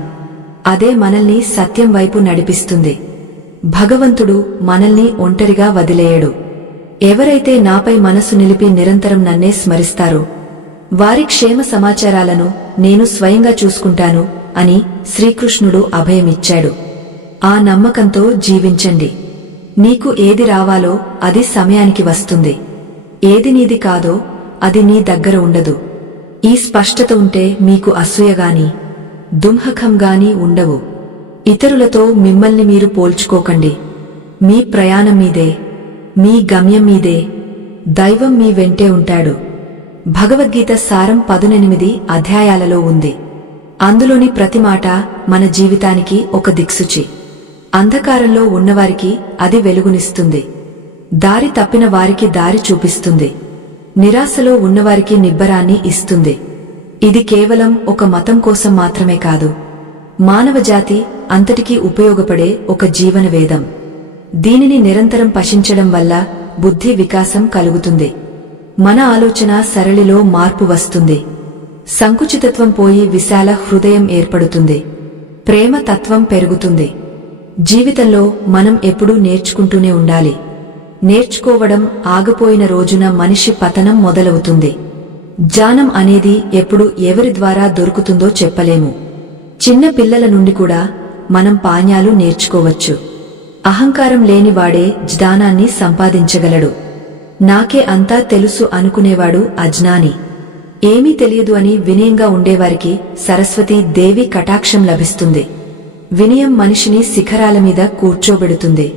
అదే మనల్ని సత్యం వైపు నడిపిస్తుంది. భగవంతుడు మనల్ని ఒంటరిగా వదిలేయడు. ఎవరైతే నాపై మనసు నిలిపి నిరంతరం నన్నే స్మరిస్తారో వారి క్షేమ సమాచారాలను నేను స్వయంగా చూసుకుంటాను అని శ్రీకృష్ణుడు అభయమిచ్చాడు. ఆ నమ్మకంతో జీవించండి. నీకు ఏది రావాలో అది సమయానికి వస్తుంది. ఏది నీది కాదో అది నీ దగ్గర ఉండదు. ఈ స్పష్టత ఉంటే మీకు అసూయగాని దుంహకంగాని ఉండవు. ఇతరులతో మిమ్మల్ని మీరు పోల్చుకోకండి. మీ ప్రయాణం మీదే, మీ గమ్యం మీదే. దైవం మీ వెంటే ఉంటాడు. భగవద్గీత సారం 18 అధ్యాయాలలో ఉంది. అందులోని ప్రతి మాట మన జీవితానికి ఒక దిక్సూచి. అంధకారంలో ఉన్నవారికి అది వెలుగునిస్తుంది. దారి తప్పిన వారికి దారి చూపిస్తుంది. నిరాశలో ఉన్నవారికి నిబ్బరాన్ని ఇస్తుంది. ఇది కేవలం ఒక మతం కోసం మాత్రమే కాదు, మానవజాతి అంతటికీ ఉపయోగపడే ఒక జీవన వేదం. దీనిని నిరంతరం పఠించడం వల్ల బుద్ధి వికాసం కలుగుతుంది. మన ఆలోచన సరళిలో మార్పు వస్తుంది. సంకుచితత్వం పోయి విశాల హృదయం ఏర్పడుతుంది. ప్రేమ తత్వం పెరుగుతుంది. జీవితంలో మనం ఎప్పుడూ నేర్చుకుంటూనే ఉండాలి. నేర్చుకోవడం ఆగిపోయిన రోజున మనిషి పతనం మొదలవుతుంది. జ్ఞానం అనేది ఎప్పుడు ఎవరి ద్వారా దొరుకుతుందో చెప్పలేము. చిన్న పిల్లల నుండి కూడా మనం పాఠాలు నేర్చుకోవచ్చు. అహంకారం లేనివాడే జ్ఞానాన్ని సంపాదించగలడు. నాకే అంతా తెలుసు అనుకునేవాడు అజ్ఞాని. ఏమీ తెలియదు అని వినయంగా ఉండేవారికి సరస్వతీ దేవి కటాక్షం లభిస్తుంది. వినయం మనిషిని శిఖరాల మీద కూర్చోబెడుతుంది.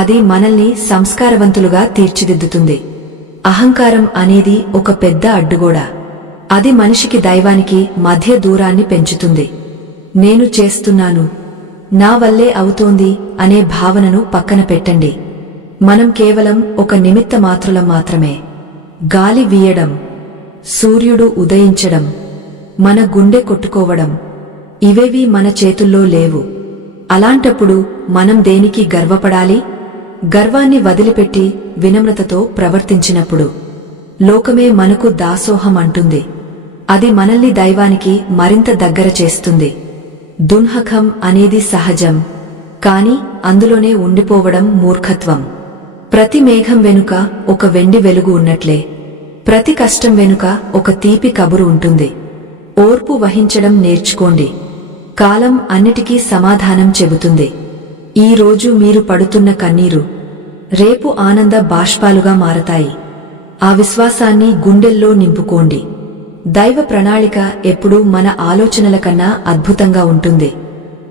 అది మనల్ని సంస్కారవంతులుగా తీర్చిదిద్దుతుంది. అహంకారం అనేది ఒక పెద్ద అడ్డుగోడ. అది మనిషికి దైవానికి మధ్య దూరాన్ని పెంచుతుంది. నేను చేస్తున్నాను, నా వల్లే అవుతోంది అనే భావనను పక్కన పెట్టండి. మనం కేవలం ఒక నిమిత్త మాత్రులం మాత్రమే. గాలి వీయడం, సూర్యుడు ఉదయించడం, మన గుండె కొట్టుకోవడం ఇవేవి మన చేతుల్లో లేవు. అలాంటప్పుడు మనం దేనికి గర్వపడాలి? గర్వాన్ని వదిలిపెట్టి వినమ్రతతో ప్రవర్తించినప్పుడు లోకమే మనకు దాసోహం అంటుంది. అది మనల్ని దైవానికి మరింత దగ్గర చేస్తుంది. దున్హకం అనేది సహజం, కాని అందులోనే ఉండిపోవడం మూర్ఖత్వం. ప్రతి మేఘం వెనుక ఒక వెండి వెలుగు ఉన్నట్లే ప్రతి కష్టం వెనుక ఒక తీపి కబురు ఉంటుంది. ఓర్పు వహించడం నేర్చుకోండి. కాలం అన్నిటికీ సమాధానం చెబుతుంది. ఈ రోజు మీరు పడుతున్న కన్నీరు రేపు ఆనంద బాష్పాలుగా మారతాయి. ఆ విశ్వాసాన్ని గుండెల్లో నింపుకోండి. దైవ ప్రణాళిక ఎప్పుడూ మన ఆలోచనల కన్నా అద్భుతంగా ఉంటుంది.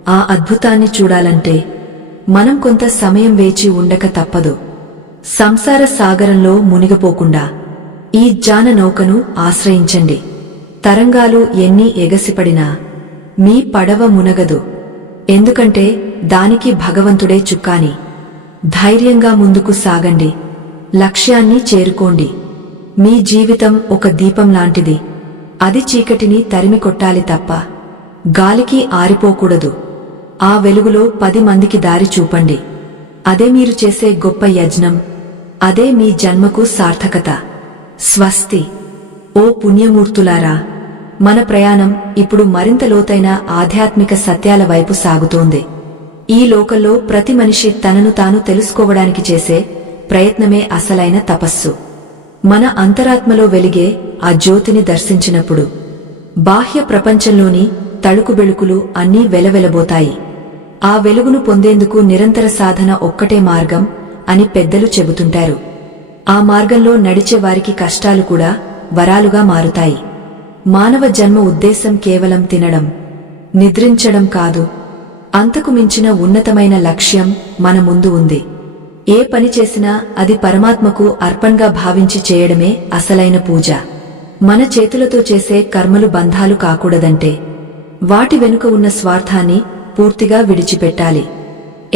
ఆ అద్భుతాన్ని చూడాలంటే మనం కొంత సమయం వేచి ఉండక తప్పదు. సంసార సాగరంలో మునిగిపోకుండా ఈ జ్ఞాన నౌకను ఆశ్రయించండి. తరంగాలు ఎన్ని ఎగసిపడినా మీ పడవ మునగదు. ఎందుకంటే దానికి భగవంతుడే చుక్కాని. ధైర్యంగా ముందుకు సాగండి. లక్ష్యాన్ని చేరుకోండి. మీ జీవితం ఒక దీపం లాంటిది. అది చీకటిని తరిమి కొట్టాలి తప్ప గాలికి ఆరిపోకూడదు. ఆ వెలుగులో 10 మందికి దారి చూపండి. అదే మీరు చేసే గొప్ప యజ్ఞం. అదే మీ జన్మకు సార్థకత. స్వస్తి. ఓ పుణ్యమూర్తులారా, మన ప్రయాణం ఇప్పుడు మరింత లోతైన ఆధ్యాత్మిక సత్యాల వైపు సాగుతోంది. ఈ లోకంలో ప్రతి మనిషి తనను తాను తెలుసుకోవడానికి చేసే ప్రయత్నమే అసలైన తపస్సు. మన అంతరాత్మలో వెలిగే ఆ జ్యోతిని దర్శించినప్పుడు బాహ్య ప్రపంచంలోని తళుకుబెళుకులు అన్నీ వెలవెలబోతాయి. ఆ వెలుగును పొందేందుకు నిరంతర సాధన ఒక్కటే మార్గం అని పెద్దలు చెబుతుంటారు. ఆ మార్గంలో నడిచే వారికి కష్టాలు కూడా వరాలుగా మారుతాయి. మానవ జన్మ ఉద్దేశం కేవలం తినడం, నిద్రించడం కాదు. అంతకు మించిన ఉన్నతమైన లక్ష్యం మన ముందు ఉంది. ఏ పని చేసినా అది పరమాత్మకు అర్పణగా భావించి చేయడమే అసలైన పూజ. మన చేతులతో చేసే కర్మలు బంధాలు కాకూడదంటే వాటి వెనుక ఉన్న స్వార్థాన్ని పూర్తిగా విడిచిపెట్టాలి.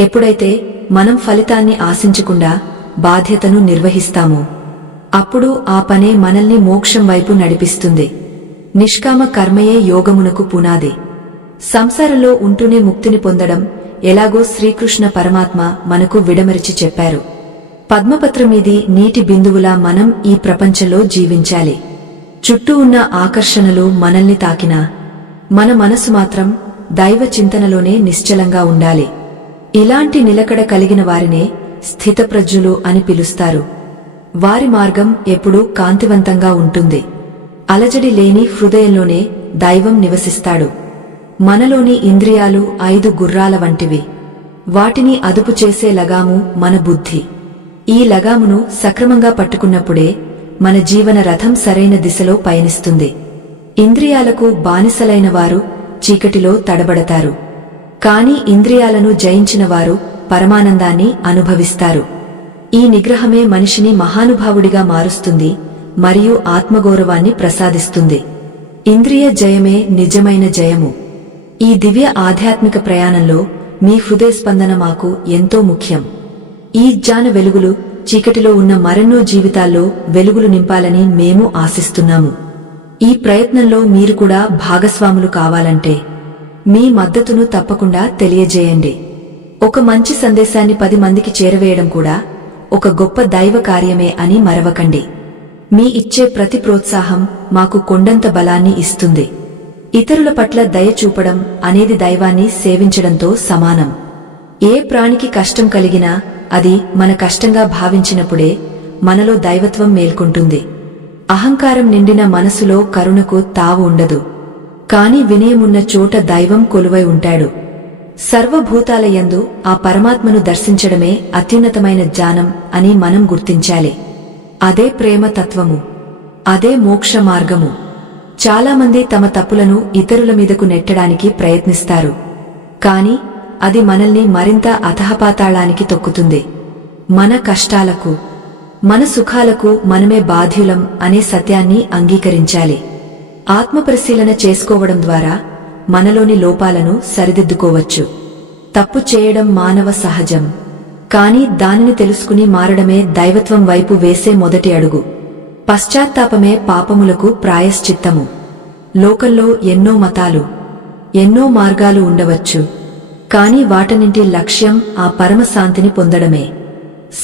ఎప్పుడైతే మనం ఫలితాన్ని ఆశించకుండా బాధ్యతను నిర్వహిస్తామో అప్పుడు ఆ పనే మనల్ని మోక్షం వైపు నడిపిస్తుంది. నిష్కామ కర్మయే యోగమునకు పునాది. సంసారంలో ఉంటూనే ముక్తిని పొందడం ఎలాగో శ్రీకృష్ణ పరమాత్మ మనకు విడమరిచి చెప్పారు. పద్మపత్రమీది నీటి బిందువులా మనం ఈ ప్రపంచంలో జీవించాలి. చుట్టూ ఉన్న ఆకర్షణలు మనల్ని తాకినా మన మనసు మాత్రం దైవ చింతనలోనే నిశ్చలంగా ఉండాలి. ఇలాంటి నిలకడ కలిగిన వారినే స్థితప్రజ్ఞులు అని పిలుస్తారు. వారి మార్గం ఎప్పుడూ కాంతివంతంగా ఉంటుంది. అలజడి లేని హృదయంలోనే దైవం నివసిస్తాడు. మనలోని ఇంద్రియాలు 5 గుర్రాల వంటివి. వాటిని అదుపు చేసే లగాము మన బుద్ధి. ఈ లగామును సక్రమంగా పట్టుకున్నప్పుడే మన జీవన రథం సరైన దిశలో పయనిస్తుంది. ఇంద్రియాలకు బానిసలైన వారు చీకటిలో తడబడతారు. కాని ఇంద్రియాలను జయించిన వారు పరమానందాన్ని అనుభవిస్తారు. ఈ నిగ్రహమే మనిషిని మహానుభావుడిగా మారుస్తుంది మరియు ఆత్మగౌరవాన్ని ప్రసాదిస్తుంది. ఇంద్రియ జయమే నిజమైన జయము. ఈ దివ్య ఆధ్యాత్మిక ప్రయాణంలో మీ హృదయ స్పందన మాకు ఎంతో ముఖ్యం. ఈ జ్ఞాన వెలుగులు చీకటిలో ఉన్న మరెన్నో జీవితాల్లో వెలుగులు నింపాలని మేము ఆశిస్తున్నాము. ఈ ప్రయత్నంలో మీరు కూడా భాగస్వాములు కావాలంటే మీ మద్దతును తప్పకుండా తెలియజేయండి. ఒక మంచి సందేశాన్ని 10 మందికి చేరవేయడం కూడా ఒక గొప్ప దైవ కార్యమే అని మరవకండి. మీ ఇచ్చే ప్రతి ప్రోత్సాహం మాకు కొండంత బలాన్ని ఇస్తుంది. ఇతరుల పట్ల దయ చూపడం అనేది దైవాన్ని సేవించడంతో సమానం. ఏ ప్రాణికి కష్టం కలిగినా అది మన కష్టంగా భావించినప్పుడే మనలో దైవత్వం మేల్కొంటుంది. అహంకారం నిండిన మనసులో కరుణకు తావు ఉండదు. కాని వినయమున్న చోట దైవం కొలువై ఉంటాడు. సర్వభూతాలయందు ఆ పరమాత్మను దర్శించడమే అత్యున్నతమైన జ్ఞానం అని మనం గుర్తించాలి. అదే ప్రేమ తత్వము. అదే మోక్ష మార్గము. చాలామంది తమ తప్పులను ఇతరుల మీదకు నెట్టడానికి ప్రయత్నిస్తారు. కాని అది మనల్ని మరింత అధఃపాతాళానికి తొక్కుతుంది. మన కష్టాలకు, మన సుఖాలకు మనమే బాధ్యులం అనే సత్యాన్ని అంగీకరించాలి. ఆత్మపరిశీలన చేసుకోవడం ద్వారా మనలోని లోపాలను సరిదిద్దుకోవచ్చు. తప్పు చేయడం మానవ సహజం. కాని దానిని తెలుసుకుని మారడమే దైవత్వం వైపు వేసే మొదటి అడుగు. పశ్చాత్తాపమే పాపములకు ప్రాయశ్చిత్తము. లోకంలో ఎన్నో మతాలు, ఎన్నో మార్గాలు ఉండవచ్చు. కాని వాటన్నింటి లక్ష్యం ఆ పరమశాంతిని పొందడమే.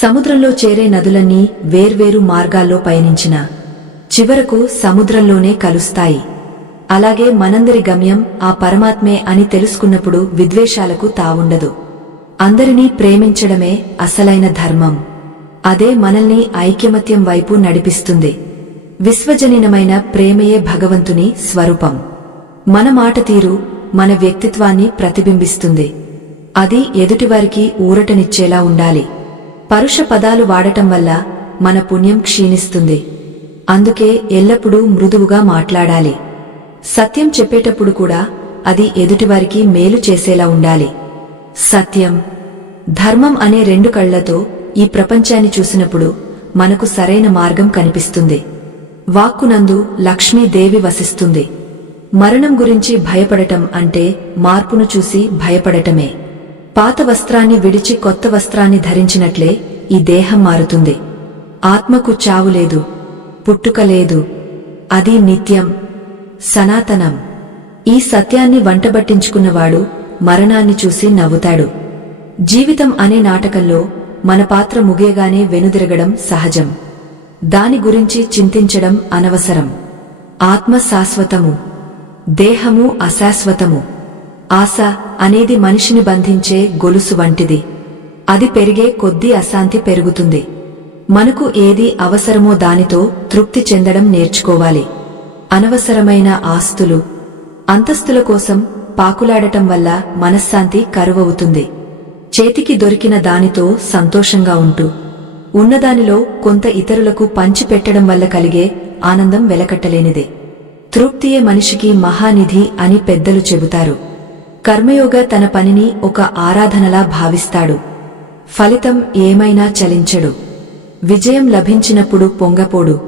సముద్రంలో చేరే నదులన్నీ వేర్వేరు మార్గాల్లో పయనించినా చివరకు సముద్రంలోనే కలుస్తాయి. అలాగే మనందరి గమ్యం ఆ పరమాత్మే అని తెలుసుకున్నప్పుడు విద్వేషాలకు తావుండదు. అందరినీ ప్రేమించడమే అసలైన ధర్మం. అదే మనల్ని ఐక్యమత్యం వైపు నడిపిస్తుంది. విశ్వజనీనమైన ప్రేమయే భగవంతుని స్వరూపం. మన మాట తీరు మన వ్యక్తిత్వాన్ని ప్రతిబింబిస్తుంది. అది ఎదుటివారికి ఊరటనిచ్చేలా ఉండాలి. పరుష పదాలు వాడటం వల్ల మన పుణ్యం క్షీణిస్తుంది. అందుకే ఎల్లప్పుడూ మృదువుగా మాట్లాడాలి. సత్యం చెప్పేటప్పుడు కూడా అది ఎదుటివారికి మేలు చేసేలా ఉండాలి. సత్యం, ధర్మం అనే 2 కళ్లతో ఈ ప్రపంచాన్ని చూసినప్పుడు మనకు సరైన మార్గం కనిపిస్తుంది. వాక్కునందు లక్ష్మీదేవి వసిస్తుంది. మరణం గురించి భయపడటం అంటే మార్పును చూసి భయపడటమే. పాత వస్త్రాన్ని విడిచి కొత్త వస్త్రాన్ని ధరించినట్లే ఈ దేహం మారుతుంది. ఆత్మకు చావు లేదు, పుట్టుక లేదు. అది నిత్యం, సనాతనం. ఈ సత్యాన్ని వంటబట్టించుకున్నవాడు మరణాన్ని చూసి నవ్వుతాడు. జీవితం అనే నాటకంలో మన పాత్ర ముగియగానే వెనుదిరగడం సహజం. దాని గురించి చింతించడం అనవసరం. ఆత్మ శాశ్వతము, దేహము అశాశ్వతము. ఆశ అనేది మనిషిని బంధించే గొలుసు వంటిది. అది పెరిగే కొద్దీ అశాంతి పెరుగుతుంది. మనకు ఏది అవసరమో దానితో తృప్తి చెందడం నేర్చుకోవాలి. అనవసరమైన ఆస్తులు, అంతస్తుల కోసం పాకులాడటం వల్ల మనశ్శాంతి కరువవుతుంది. చేతికి దొరికిన దానితో సంతోషంగా ఉంటూ ఉన్నదానిలో కొంత ఇతరులకు పంచిపెట్టడం వల్ల కలిగే ఆనందం వెలకట్టలేనిదే. తృప్తియే మనిషికి మహానిధి అని పెద్దలు చెబుతారు. కర్మయోగ తన పనిని ఒక ఆరాధనలా భావిస్తాడు. ఫలితం ఏమైనా చలించడు. విజయం లభించినప్పుడు పొంగపోడు,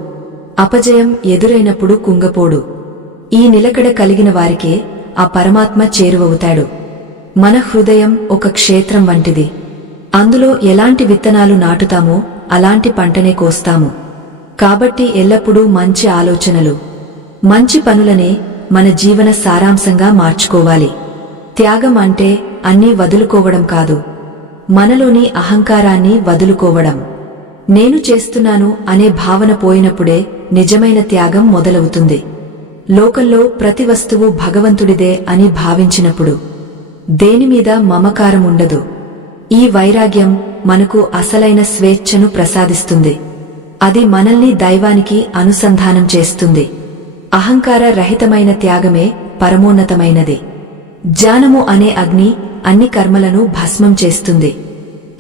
అపజయం ఎదురైనప్పుడు కుంగపోడు. ఈ నిలకడ కలిగిన వారికే ఆ పరమాత్మ చేరువవుతాడు. మన హృదయం ఒక క్షేత్రం వంటిది. అందులో ఎలాంటి విత్తనాలు నాటుతామో అలాంటి పంటనే కోస్తాము. కాబట్టి ఎల్లప్పుడూ మంచి ఆలోచనలు, మంచి పనులనే మన జీవన సారాంశంగా మార్చుకోవాలి. త్యాగం అంటే అన్నీ వదులుకోవడం కాదు, మనలోని అహంకారాన్ని వదులుకోవడం. నేను చేస్తున్నాను అనే భావన పోయినప్పుడే నిజమైన త్యాగం మొదలవుతుంది. లోకంలో ప్రతి వస్తువు భగవంతుడిదే అని భావించినప్పుడు దేనిమీద మమకారం ఉండదు. ఈ వైరాగ్యం మనకు అసలైన స్వేచ్ఛను ప్రసాదిస్తుంది. అది మనల్ని దైవానికి అనుసంధానం చేస్తుంది. అహంకార రహితమైన త్యాగమే పరమోన్నతమైనది. జ్ఞానము అనే అగ్ని అన్ని కర్మలను భస్మం చేస్తుంది.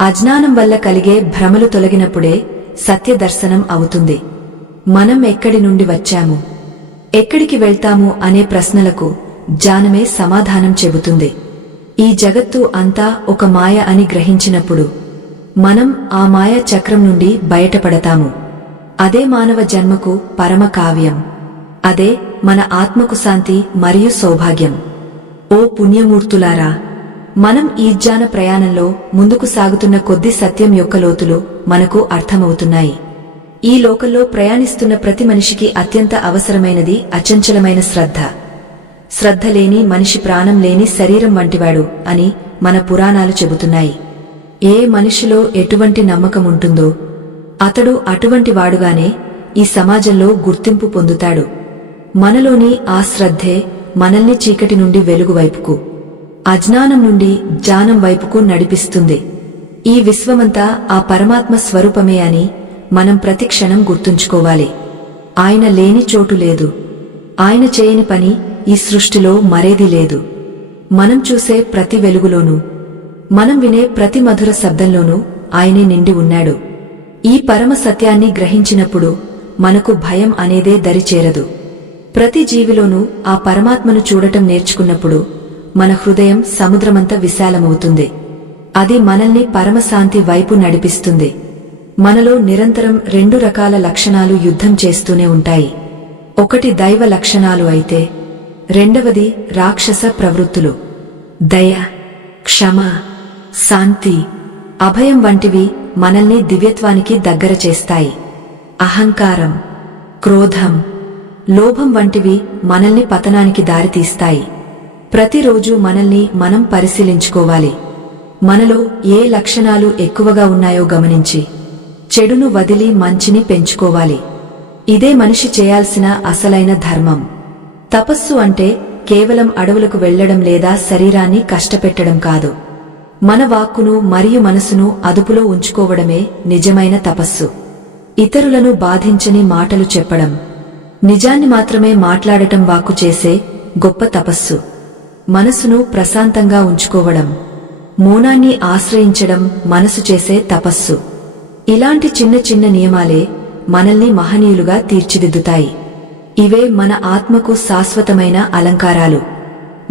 అజ్ఞానం వల్ల కలిగే భ్రమలు తొలగినప్పుడే సత్యదర్శనం అవుతుంది. మనం ఎక్కడి నుండి వచ్చాము, ఎక్కడికి వెళ్తాము అనే ప్రశ్నలకు జ్ఞానమే సమాధానం చెబుతుంది. ఈ జగత్తు అంతా ఒక మాయ అని గ్రహించినప్పుడు మనం ఆ మాయ చక్రం నుండి బయటపడతాము. అదే మానవ జన్మకు పరమ కావ్యం. అదే మన ఆత్మకు శాంతి మరియు సౌభాగ్యం. ఓ పుణ్యమూర్తులారా, మనం ఈ జ్ఞాన ప్రయాణంలో ముందుకు సాగుతున్న కొద్ది సత్యం యొక్క లోతులు మనకు అర్థమవుతున్నాయి. ఈ లోకంలో ప్రయాణిస్తున్న ప్రతి మనిషికి అత్యంత అవసరమైనది అచంచలమైన శ్రద్ధ. శ్రద్ధ లేని మనిషి ప్రాణం లేని శరీరం వంటివాడు అని మన పురాణాలు చెబుతున్నాయి. ఏ మనిషిలో ఎటువంటి నమ్మకముంటుందో అతడు అటువంటి వాడుగానే ఈ సమాజంలో గుర్తింపు పొందుతాడు. మనలోని ఆ శ్రద్ధే మనల్ని చీకటి నుండి వెలుగు వైపుకు, అజ్ఞానం నుండి జ్ఞానం వైపుకు నడిపిస్తుంది. ఈ విశ్వమంతా ఆ పరమాత్మ స్వరూపమే అని మనం ప్రతిక్షణం గుర్తుంచుకోవాలి. ఆయన లేని చోటు లేదు. ఆయన చేయని పని ఈ సృష్టిలో మరేదీ లేదు. మనం చూసే ప్రతి వెలుగులోనూ, మనం వినే ప్రతి మధుర శబ్దంలోనూ ఆయనే నిండి ఉన్నాడు. ఈ పరమ సత్యాన్ని గ్రహించినప్పుడు మనకు భయం అనేదే దరిచేరదు. ప్రతి జీవిలోనూ ఆ పరమాత్మను చూడటం నేర్చుకున్నప్పుడు మన హృదయం సముద్రమంత విశాలమవుతుంది. అది మనల్ని పరమశాంతి వైపు నడిపిస్తుంది. మనలో నిరంతరం రెండు రకాల లక్షణాలు యుద్ధం చేస్తూనే ఉంటాయి. ఒకటి దైవ లక్షణాలు అయితే రెండవది రాక్షస ప్రవృత్తులు. దయ, క్షమ, శాంతి, అభయం వంటివి మనల్ని దివ్యత్వానికి దగ్గర చేస్తాయి. అహంకారం, క్రోధం, లోభం వంటివి మనల్ని పతనానికి దారితీస్తాయి. ప్రతిరోజు మనల్ని మనం పరిశీలించుకోవాలి. మనలో ఏ లక్షణాలు ఎక్కువగా ఉన్నాయో గమనించి చెడును వదిలి మంచిని పెంచుకోవాలి. ఇదే మనిషి చేయాల్సిన అసలైన ధర్మం. తపస్సు అంటే కేవలం అడవులకు వెళ్లడం లేదా శరీరాన్ని కష్టపెట్టడం కాదు. మన వాక్కును మరియు మనసును అదుపులో ఉంచుకోవడమే నిజమైన తపస్సు. ఇతరులను బాధించని మాటలు చెప్పడం, నిజాన్ని మాత్రమే మాట్లాడటం వాక్కు చేసే గొప్ప తపస్సు. మనసును ప్రశాంతంగా ఉంచుకోవడం, మౌనాన్ని ఆశ్రయించడం మనసు చేసే తపస్సు. ఇలాంటి చిన్న చిన్న నియమాలే మనల్ని మహనీయులుగా తీర్చిదిద్దుతాయి. ఇవే మన ఆత్మకు శాశ్వతమైన అలంకారాలు.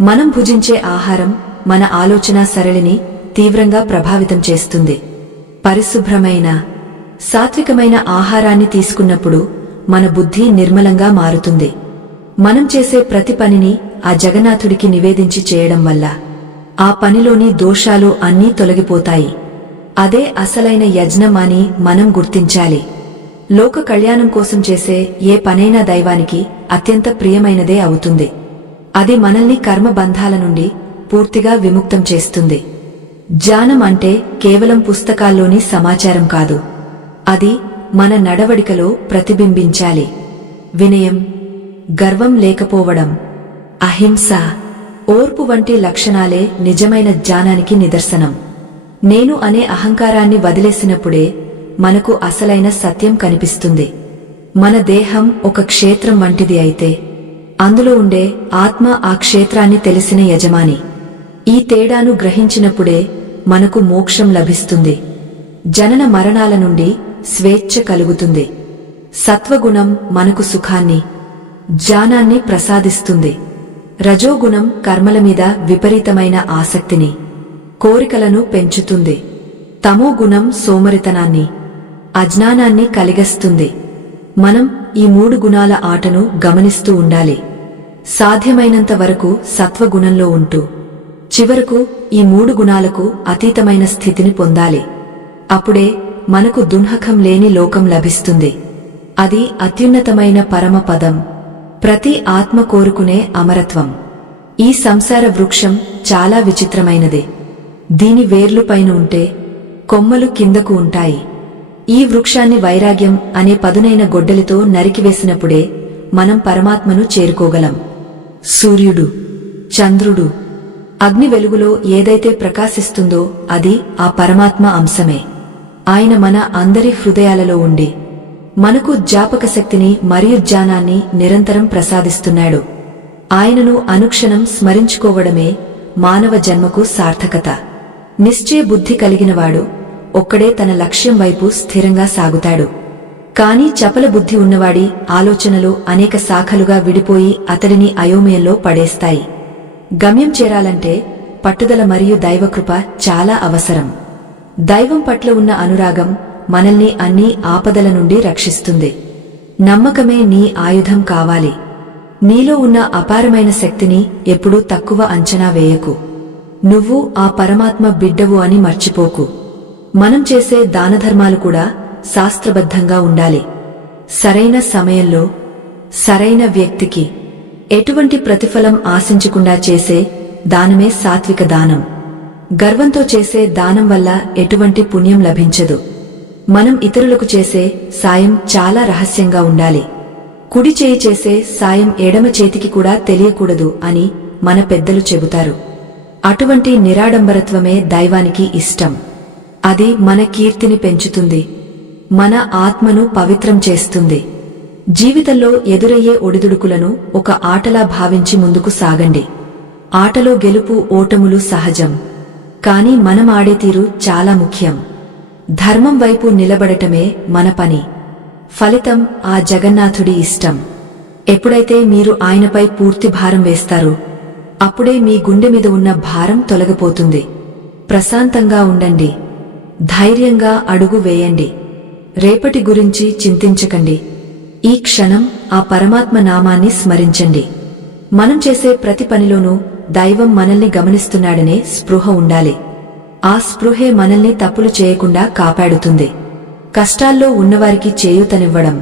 మనం భుజించే ఆహారం మన ఆలోచన సరళిని తీవ్రంగా ప్రభావితం చేస్తుంది. పరిశుభ్రమైన, సాత్వికమైన ఆహారాన్ని తీసుకున్నప్పుడు మన బుద్ధి నిర్మలంగా మారుతుంది. మనం చేసే ప్రతి పనిని ఆ జగన్నాథుడికి నివేదించి చేయడం వల్ల ఆ పనిలోని దోషాలు అన్నీ తొలగిపోతాయి. అదే అసలైన యజ్ఞం అని మనం గుర్తించాలి. లోక కళ్యాణం కోసం చేసే ఏ పనైనా దైవానికి అత్యంత ప్రియమైనదే అవుతుంది. అది మనల్ని కర్మబంధాల నుండి పూర్తిగా విముక్తం చేస్తుంది. జ్ఞానం అంటే కేవలం పుస్తకాల్లోని సమాచారం కాదు. అది మన నడవడికలో ప్రతిబింబించాలి. వినయం, గర్వం లేకపోవడం, అహింస, ఓర్పు వంటి లక్షణాలే నిజమైన జ్ఞానానికి నిదర్శనం. నేను అనే అహంకారాన్ని వదిలేసినప్పుడే మనకు అసలైన సత్యం కనిపిస్తుంది. మన దేహం ఒక క్షేత్రం వంటిది అయితే అందులో ఉండే ఆత్మ ఆ క్షేత్రాన్ని తెలిసిన యజమాని. ఈ తేడాను గ్రహించినప్పుడే మనకు మోక్షం లభిస్తుంది. జనన మరణాల నుండి స్వేచ్ఛ కలుగుతుంది. సత్వగుణం మనకు సుఖాన్ని, జ్ఞానాన్ని ప్రసాదిస్తుంది. రజోగుణం కర్మల మీద విపరీతమైన ఆసక్తిని, కోరికలను పెంచుతుంది. తమోగుణం సోమరితనాన్ని, అజ్ఞానాన్ని కలిగిస్తుంది. మనం ఈ 3 గుణాల ఆటను గమనిస్తూ ఉండాలి. సాధ్యమైనంత వరకు సత్వగుణంలో ఉంటూ చివరకు ఈ 3 గుణాలకు అతీతమైన స్థితిని పొందాలి. అప్పుడే మనకు దున్హకం లేని లోకం లభిస్తుంది. అది అత్యున్నతమైన పరమపదం. ప్రతి ఆత్మ కోరుకునే అమరత్వం. ఈ సంసార వృక్షం చాలా విచిత్రమైనది. దీని వేర్లు పైన ఉంటే కొమ్మలు కిందకు ఉంటాయి. ఈ వృక్షాన్ని వైరాగ్యం అనే పదునైన గొడ్డలితో నరికివేసినప్పుడే మనం పరమాత్మను చేరుకోగలం. సూర్యుడు, చంద్రుడు, అగ్ని వెలుగులో ఏదైతే ప్రకాశిస్తుందో అది ఆ పరమాత్మ అంశమే. ఆయన మన అందరి హృదయాలలో ఉండి మనకు జ్ఞాపకశక్తిని మరియు జ్ఞానాన్ని నిరంతరం ప్రసాదిస్తున్నాడు. ఆయనను అనుక్షణం స్మరించుకోవడమే మానవ జన్మకు సార్థకత. నిశ్చయ బుద్ధి కలిగినవాడు ఒక్కడే తన లక్ష్యం వైపు స్థిరంగా సాగుతాడు. కాని చపల బుద్ధి ఉన్నవాడి ఆలోచనలు అనేక శాఖలుగా విడిపోయి అతడిని అయోమయంలో పడేస్తాయి. గమ్యం చేరాలంటే పట్టుదల మరియు దైవకృప చాలా అవసరం. దైవం పట్ల ఉన్న అనురాగం మనల్ని అన్ని ఆపదల నుండి రక్షిస్తుంది. నమ్మకమే నీ ఆయుధం కావాలి. నీలో ఉన్న అపారమైన శక్తిని ఎప్పుడూ తక్కువ అంచనా వేయకు. నువ్వు ఆ పరమాత్మ బిడ్డవు అని మర్చిపోకు. మనం చేసే దానధర్మాలు కూడా శాస్త్రబద్ధంగా ఉండాలి. సరైన సమయంలో సరైన వ్యక్తికి ఎటువంటి ప్రతిఫలం ఆశించకుండా చేసే దానమే సాత్విక దానం. గర్వంతో చేసే దానం వల్ల ఎటువంటి పుణ్యం లభించదు. మనం ఇతరులకు చేసే సాయం చాలా రహస్యంగా ఉండాలి. కుడి చేయి చేసే సాయం ఎడమ చేతికి కూడా తెలియకూడదు అని మన పెద్దలు చెబుతారు. అటువంటి నిరాడంబరత్వమే దైవానికి ఇష్టం. అది మన కీర్తిని పెంచుతుంది, మన ఆత్మను పవిత్రం చేస్తుంది. జీవితంలో ఎదురయ్యే ఒడిదుడుకులను ఒక ఆటలా భావించి ముందుకు సాగండి. ఆటలో గెలుపు ఓటములు సహజం, కాని మనం ఆడే తీరు చాలా ముఖ్యం. ధర్మం వైపు నిలబడటమే మన పని. ఫలితం ఆ జగన్నాథుడి ఇష్టం. ఎప్పుడైతే మీరు ఆయనపై పూర్తి భారం వేస్తారో అప్పుడే మీ గుండె మీద ఉన్న భారం తొలగిపోతుంది. ప్రశాంతంగా ఉండండి. ధైర్యంగా అడుగు వేయండి. రేపటి గురించి చింతించకండి. ఈ క్షణం ఆ పరమాత్మ నామాన్ని స్మరించండి. మనం చేసే ప్రతి పనిలోనూ దైవం మనల్ని గమనిస్తున్నాడనే స్పృహ ఉండాలి. ఆ స్పృహే మనల్ని తప్పులు చేయకుండా కాపాడుతుంది. కష్టాల్లో ఉన్నవారికి చేయూతనివ్వడం,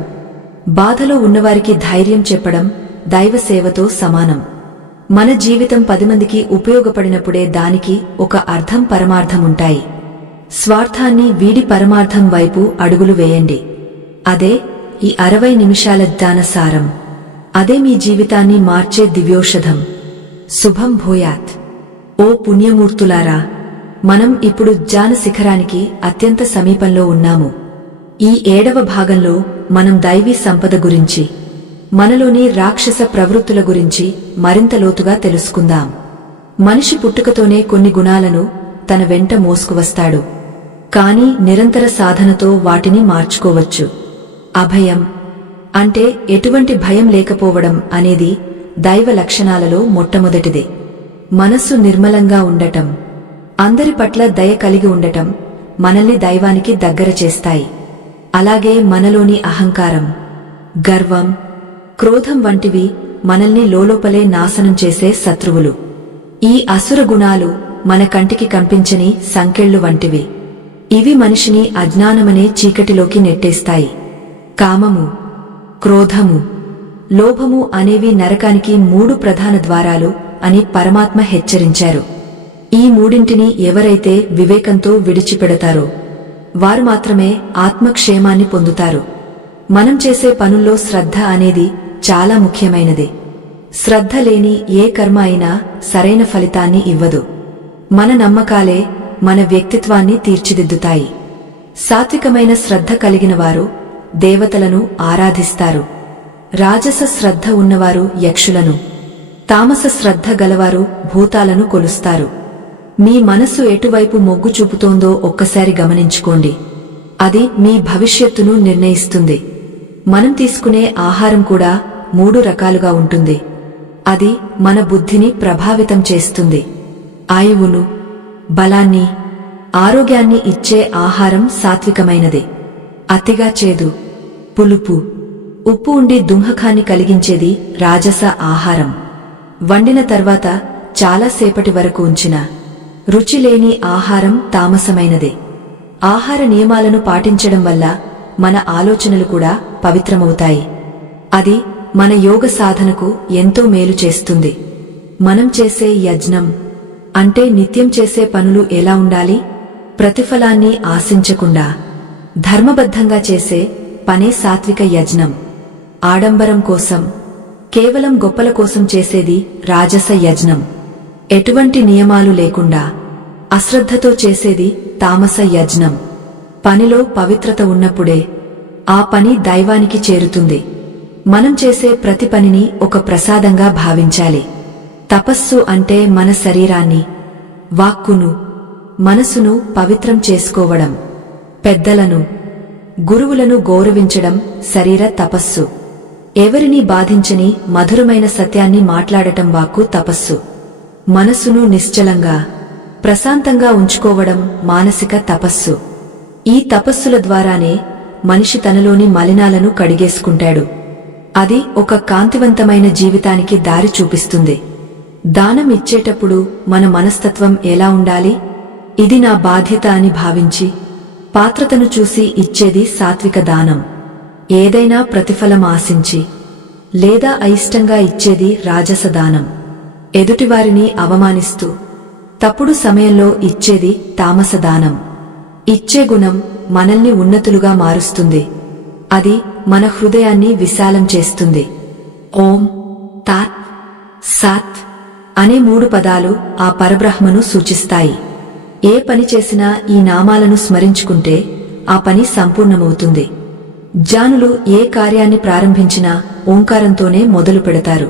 బాధలో ఉన్నవారికి ధైర్యం చెప్పడం దైవ సేవతో సమానం. మన జీవితం 10 మందికి ఉపయోగపడినప్పుడే దానికి ఒక అర్థం పరమార్థముంటాయి. స్వార్థాన్ని వీడి పరమార్థం వైపు అడుగులు వేయండి. అదే ఈ 60 నిమిషాల జ్ఞాన సారం. అదే మీ జీవితాన్ని మార్చే దివ్యోషధం. శుభం భూయాత్. ఓ పుణ్యమూర్తులారా, మనం ఇప్పుడు జ్ఞాన శిఖరానికి అత్యంత సమీపంలో ఉన్నాము. ఈ 7వ భాగంలో మనం దైవీ సంపద గురించి, మనలోని రాక్షస ప్రవృత్తుల గురించి మరింత లోతుగా తెలుసుకుందాం. మనిషి పుట్టుకతోనే కొన్ని గుణాలను తన వెంట మోసుకువస్తాడు, కాని నిరంతర సాధనతో వాటిని మార్చుకోవచ్చు. అభయం అంటే ఎటువంటి భయం లేకపోవడం అనేది దైవ లక్షణాలలో మొట్టమొదటిది. మనస్సు నిర్మలంగా ఉండటం, అందరి పట్ల దయ కలిగి ఉండటం మనల్ని దైవానికి దగ్గర చేస్తాయి. అలాగే మనలోని అహంకారం, గర్వం, క్రోధం వంటివి మనల్ని లోలోపలే నాశనం చేసే శత్రువులు. ఈ అసుర గుణాలు మన కంటికి కనిపించని సంకెళ్లు వంటివి. ఇవి మనిషిని అజ్ఞానమనే చీకటిలోకి నెట్టేస్తాయి. కామము, క్రోధము, లోభము అనేవి నరకానికి 3 ప్రధాన ద్వారాలు అని పరమాత్మ హెచ్చరించారు. ఈ మూడింటిని ఎవరైతే వివేకంతో విడిచిపెడతారో వారు మాత్రమే ఆత్మక్షేమాన్ని పొందుతారు. మనం చేసే పనుల్లో శ్రద్ధ అనేది చాలా ముఖ్యమైనది. శ్రద్ధ లేని ఏ కర్మ అయినా సరైన ఫలితాన్ని ఇవ్వదు. మన నమ్మకాలే మన వ్యక్తిత్వాన్ని తీర్చిదిద్దుతాయి. సాత్వికమైన శ్రద్ధ కలిగిన వారు దేవతలను ఆరాధిస్తారు. రాజస శ్రద్ధ ఉన్నవారు యక్షులను, తామస శ్రద్ధ గలవారు భూతాలను కొలుస్తారు. మీ మనసు ఎటువైపు మొగ్గు చూపుతోందో ఒక్కసారి గమనించుకోండి. అది మీ భవిష్యత్తును నిర్ణయిస్తుంది. మనం తీసుకునే ఆహారం కూడా 3 రకాలుగా ఉంటుంది. అది మన బుద్ధిని ప్రభావితం చేస్తుంది. ఆయువును, బలాన్ని, ఆరోగ్యాన్ని ఇచ్చే ఆహారం సాత్వికమైనది. అతిగా చేదు, పులుపు, ఉప్పు ఉండి దుంహకాన్ని కలిగించేది రాజస ఆహారం. వండిన తర్వాత చాలాసేపటి వరకు ఉంచిన రుచిలేని ఆహారం తామసమైనది. ఆహార నియమాలను పాటించడం వల్ల మన ఆలోచనలు కూడా పవిత్రమవుతాయి. అది మన యోగ సాధనకు ఎంతో మేలు చేస్తుంది. మనం చేసే యజ్ఞం అంటే నిత్యం చేసే పనులు ఎలా ఉండాలి? ప్రతిఫలాన్ని ఆశించకుండా ధర్మబద్ధంగా చేసే పనే సాత్విక యజ్ఞం. ఆడంబరం కోసం, కేవలం గొప్పల కోసం చేసేది రాజస యజ్ఞం. ఎటువంటి నియమాలు లేకుండా అశ్రద్ధతో చేసేది తామస యజ్ఞం. పనిలో పవిత్రత ఉన్నప్పుడే ఆ పని దైవానికి చేరుతుంది. మనం చేసే ప్రతి పనిని ఒక ప్రసాదంగా భావించాలి. తపస్సు అంటే మన శరీరాన్ని, వాక్కును, మనసును పవిత్రం చేసుకోవడం. పెద్దలను, గురువులను గౌరవించడం శరీర తపస్సు. ఎవరినీ బాధించని మధురమైన సత్యాన్ని మాట్లాడటం వాక్కు తపస్సు. మనసును నిశ్చలంగా, ప్రశాంతంగా ఉంచుకోవడం మానసిక తపస్సు. ఈ తపస్సుల ద్వారానే మనిషి తనలోని మలినాలను కడిగేసుకుంటాడు. అది ఒక కాంతివంతమైన జీవితానికి దారి చూపిస్తుంది. దానం ఇచ్చేటప్పుడు మన మనస్తత్వం ఎలా ఉండాలి? ఇది నా బాధ్యత అని భావించి పాత్రతను చూసి ఇచ్చేది సాత్విక దానం. ఏదైనా ప్రతిఫలం ఆశించి లేదా అయిష్టంగా ఇచ్చేది రాజస దానం. ఎదుటివారిని అవమానిస్తూ తప్పుడు సమయంలో ఇచ్చేది తామస దానం. ఇచ్చే గుణం మనల్ని ఉన్నతులుగా మారుస్తుంది. అది మన హృదయాన్ని విశాలం చేస్తుంది. ఓం, తాత్, సాత్ అనే 3 పదాలు ఆ పరబ్రహ్మను సూచిస్తాయి. ఏ పని చేసినా ఈ నామాలను స్మరించుకుంటే ఆ పని సంపూర్ణమవుతుంది. జ్ఞానులు ఏ కార్యాన్ని ప్రారంభించినా ఓంకారంతోనే మొదలు పెడతారు.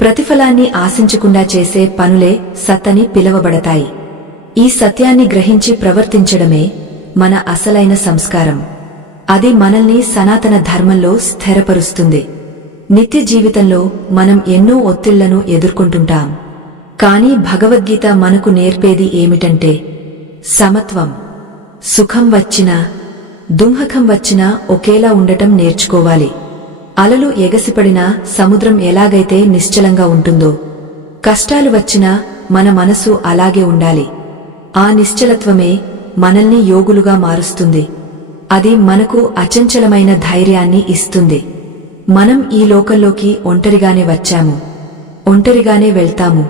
ప్రతిఫలాన్ని ఆశించకుండా చేసే పనులే సత్తని పిలవబడతాయి. ఈ సత్యాన్ని గ్రహించి ప్రవర్తించడమే మన అసలైన సంస్కారం. అది మనల్ని సనాతన ధర్మంలో స్థిరపరుస్తుంది. నిత్య జీవితంలో మనం ఎన్నో ఒత్తిళ్లను ఎదుర్కొంటుంటాం. కానీ భగవద్గీత మనకు నేర్పేది ఏమిటంటే సమత్వం. సుఖం వచ్చినా దుంహకం వచ్చినా ఒకేలా ఉండటం నేర్చుకోవాలి. అలలు ఎగసిపడినా సముద్రం ఎలాగైతే నిశ్చలంగా ఉంటుందో, కష్టాలు వచ్చినా మన మనసు అలాగే ఉండాలి. ఆ నిశ్చలత్వమే మనల్ని యోగులుగా మారుస్తుంది. అది మనకు అచంచలమైన ధైర్యాన్ని ఇస్తుంది. మనం ఈ లోకంలోకి ఒంటరిగానే వచ్చాము, ఒంటరిగానే వెళ్తాము.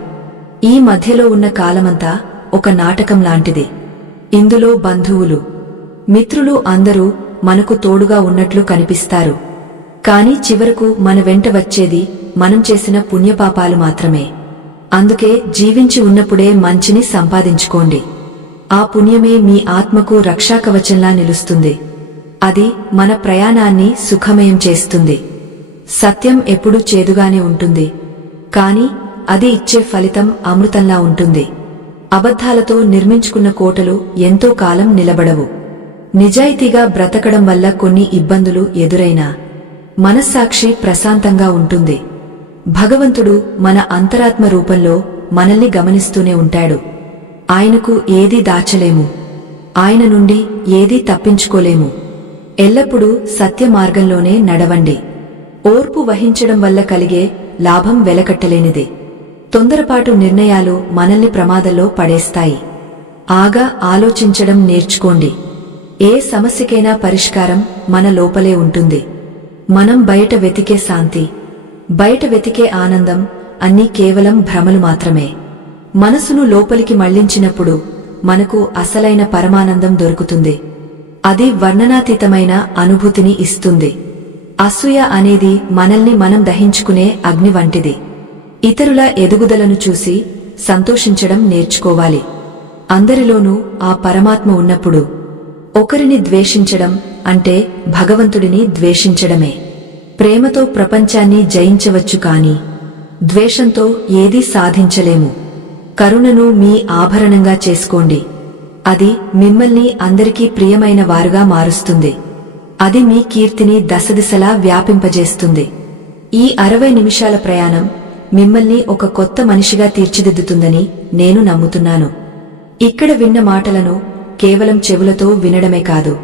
ఈ మధ్యలో ఉన్న కాలమంతా ఒక నాటకం లాంటిది. ఇందులో బంధువులు, మిత్రులు అందరూ మనకు తోడుగా ఉన్నట్లు కనిపిస్తారు. కాని చివరకు మన వెంట వచ్చేది మనం చేసిన పుణ్యపాపాలు మాత్రమే. అందుకే జీవించి ఉన్నప్పుడే మంచిని సంపాదించుకోండి. ఆ పుణ్యమే మీ ఆత్మకు రక్షాకవచంలా నిలుస్తుంది. అది మన ప్రయాణాన్ని సుఖమయం చేస్తుంది. సత్యం ఎప్పుడూ చేదుగానే ఉంటుంది, కాని అది ఇచ్చే ఫలితం అమృతంలా ఉంటుంది. అబద్ధాలతో నిర్మించుకున్న కోటలు ఎంతో కాలం నిలబడవు. నిజాయితీగా బ్రతకడం వల్ల కొన్ని ఇబ్బందులు ఎదురైనా మనస్సాక్షి ప్రశాంతంగా ఉంటుంది. భగవంతుడు మన అంతరాత్మ రూపంలో మనల్ని గమనిస్తూనే ఉంటాడు. ఆయనకు ఏదీ దాచలేము, ఆయన నుండి ఏదీ తప్పించుకోలేము. ఎల్లప్పుడూ సత్య మార్గంలోనే నడవండి. ఓర్పు వహించడం వల్ల కలిగే లాభం వెలకట్టలేనిది. తొందరపాటు నిర్ణయాలు మనల్ని ప్రమాదంలో పడేస్తాయి. ఆగా ఆలోచించడం నేర్చుకోండి. ఏ సమస్యకైనా పరిష్కారం మన లోపలే ఉంటుంది. మనం బయట వెతికే శాంతి, బయట వెతికే ఆనందం అన్నీ కేవలం భ్రమలు మాత్రమే. మనసును లోపలికి మళ్లించినప్పుడు మనకు అసలైన పరమానందం దొరుకుతుంది. అది వర్ణనాతీతమైన అనుభూతిని ఇస్తుంది. అసూయ అనేది మనల్ని మనం దహించుకునే అగ్ని వంటిది. ఇతరుల ఎదుగుదలను చూసి సంతోషించడం నేర్చుకోవాలి. అందరిలోనూ ఆ పరమాత్మ ఉన్నప్పుడు ఒకరిని ద్వేషించడం అంటే భగవంతుడిని ద్వేషించడమే. ప్రేమతో ప్రపంచాన్ని జయించవచ్చు కాని ద్వేషంతో ఏదీ సాధించలేము. కరుణను మీ ఆభరణంగా చేసుకోండి. అది మిమ్మల్ని అందరికీ ప్రియమైన వారుగా మారుస్తుంది. అది మీ కీర్తిని దశదిశలా వ్యాపింపజేస్తుంది. ఈ 60 నిమిషాల ప్రయాణం మిమ్మల్ని ఒక కొత్త మనిషిగా తీర్చిదిద్దుతుందని నేను నమ్ముతున్నాను. ఇక్కడ విన్న మాటలను కేవలం చెవులతో వినడమే కాదు,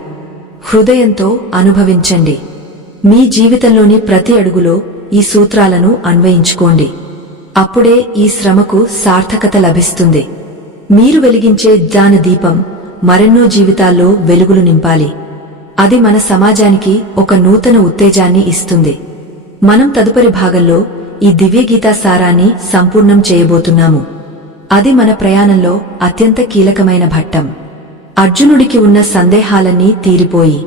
హృదయంతో అనుభవించండి. మీ జీవితంలోని ప్రతి అడుగులో ఈ సూత్రాలను అన్వయించుకోండి. అప్పుడే ఈ శ్రమకు సార్థకత లభిస్తుంది. మీరు వెలిగించే జ్ఞాన దీపం మరెన్నో జీవితాల్లో వెలుగులు నింపాలి. అది మన సమాజానికి ఒక నూతన ఉత్తేజాన్ని ఇస్తుంది. మనం తదుపరి భాగంలో ఈ దివ్యగీతా సారాన్ని సంపూర్ణం చేయబోతున్నాము. అది మన ప్రయాణంలో అత్యంత కీలకమైన ఘట్టం. అర్జునుడికి ఉన్న సందేహాలన్నీ తీరిపోయి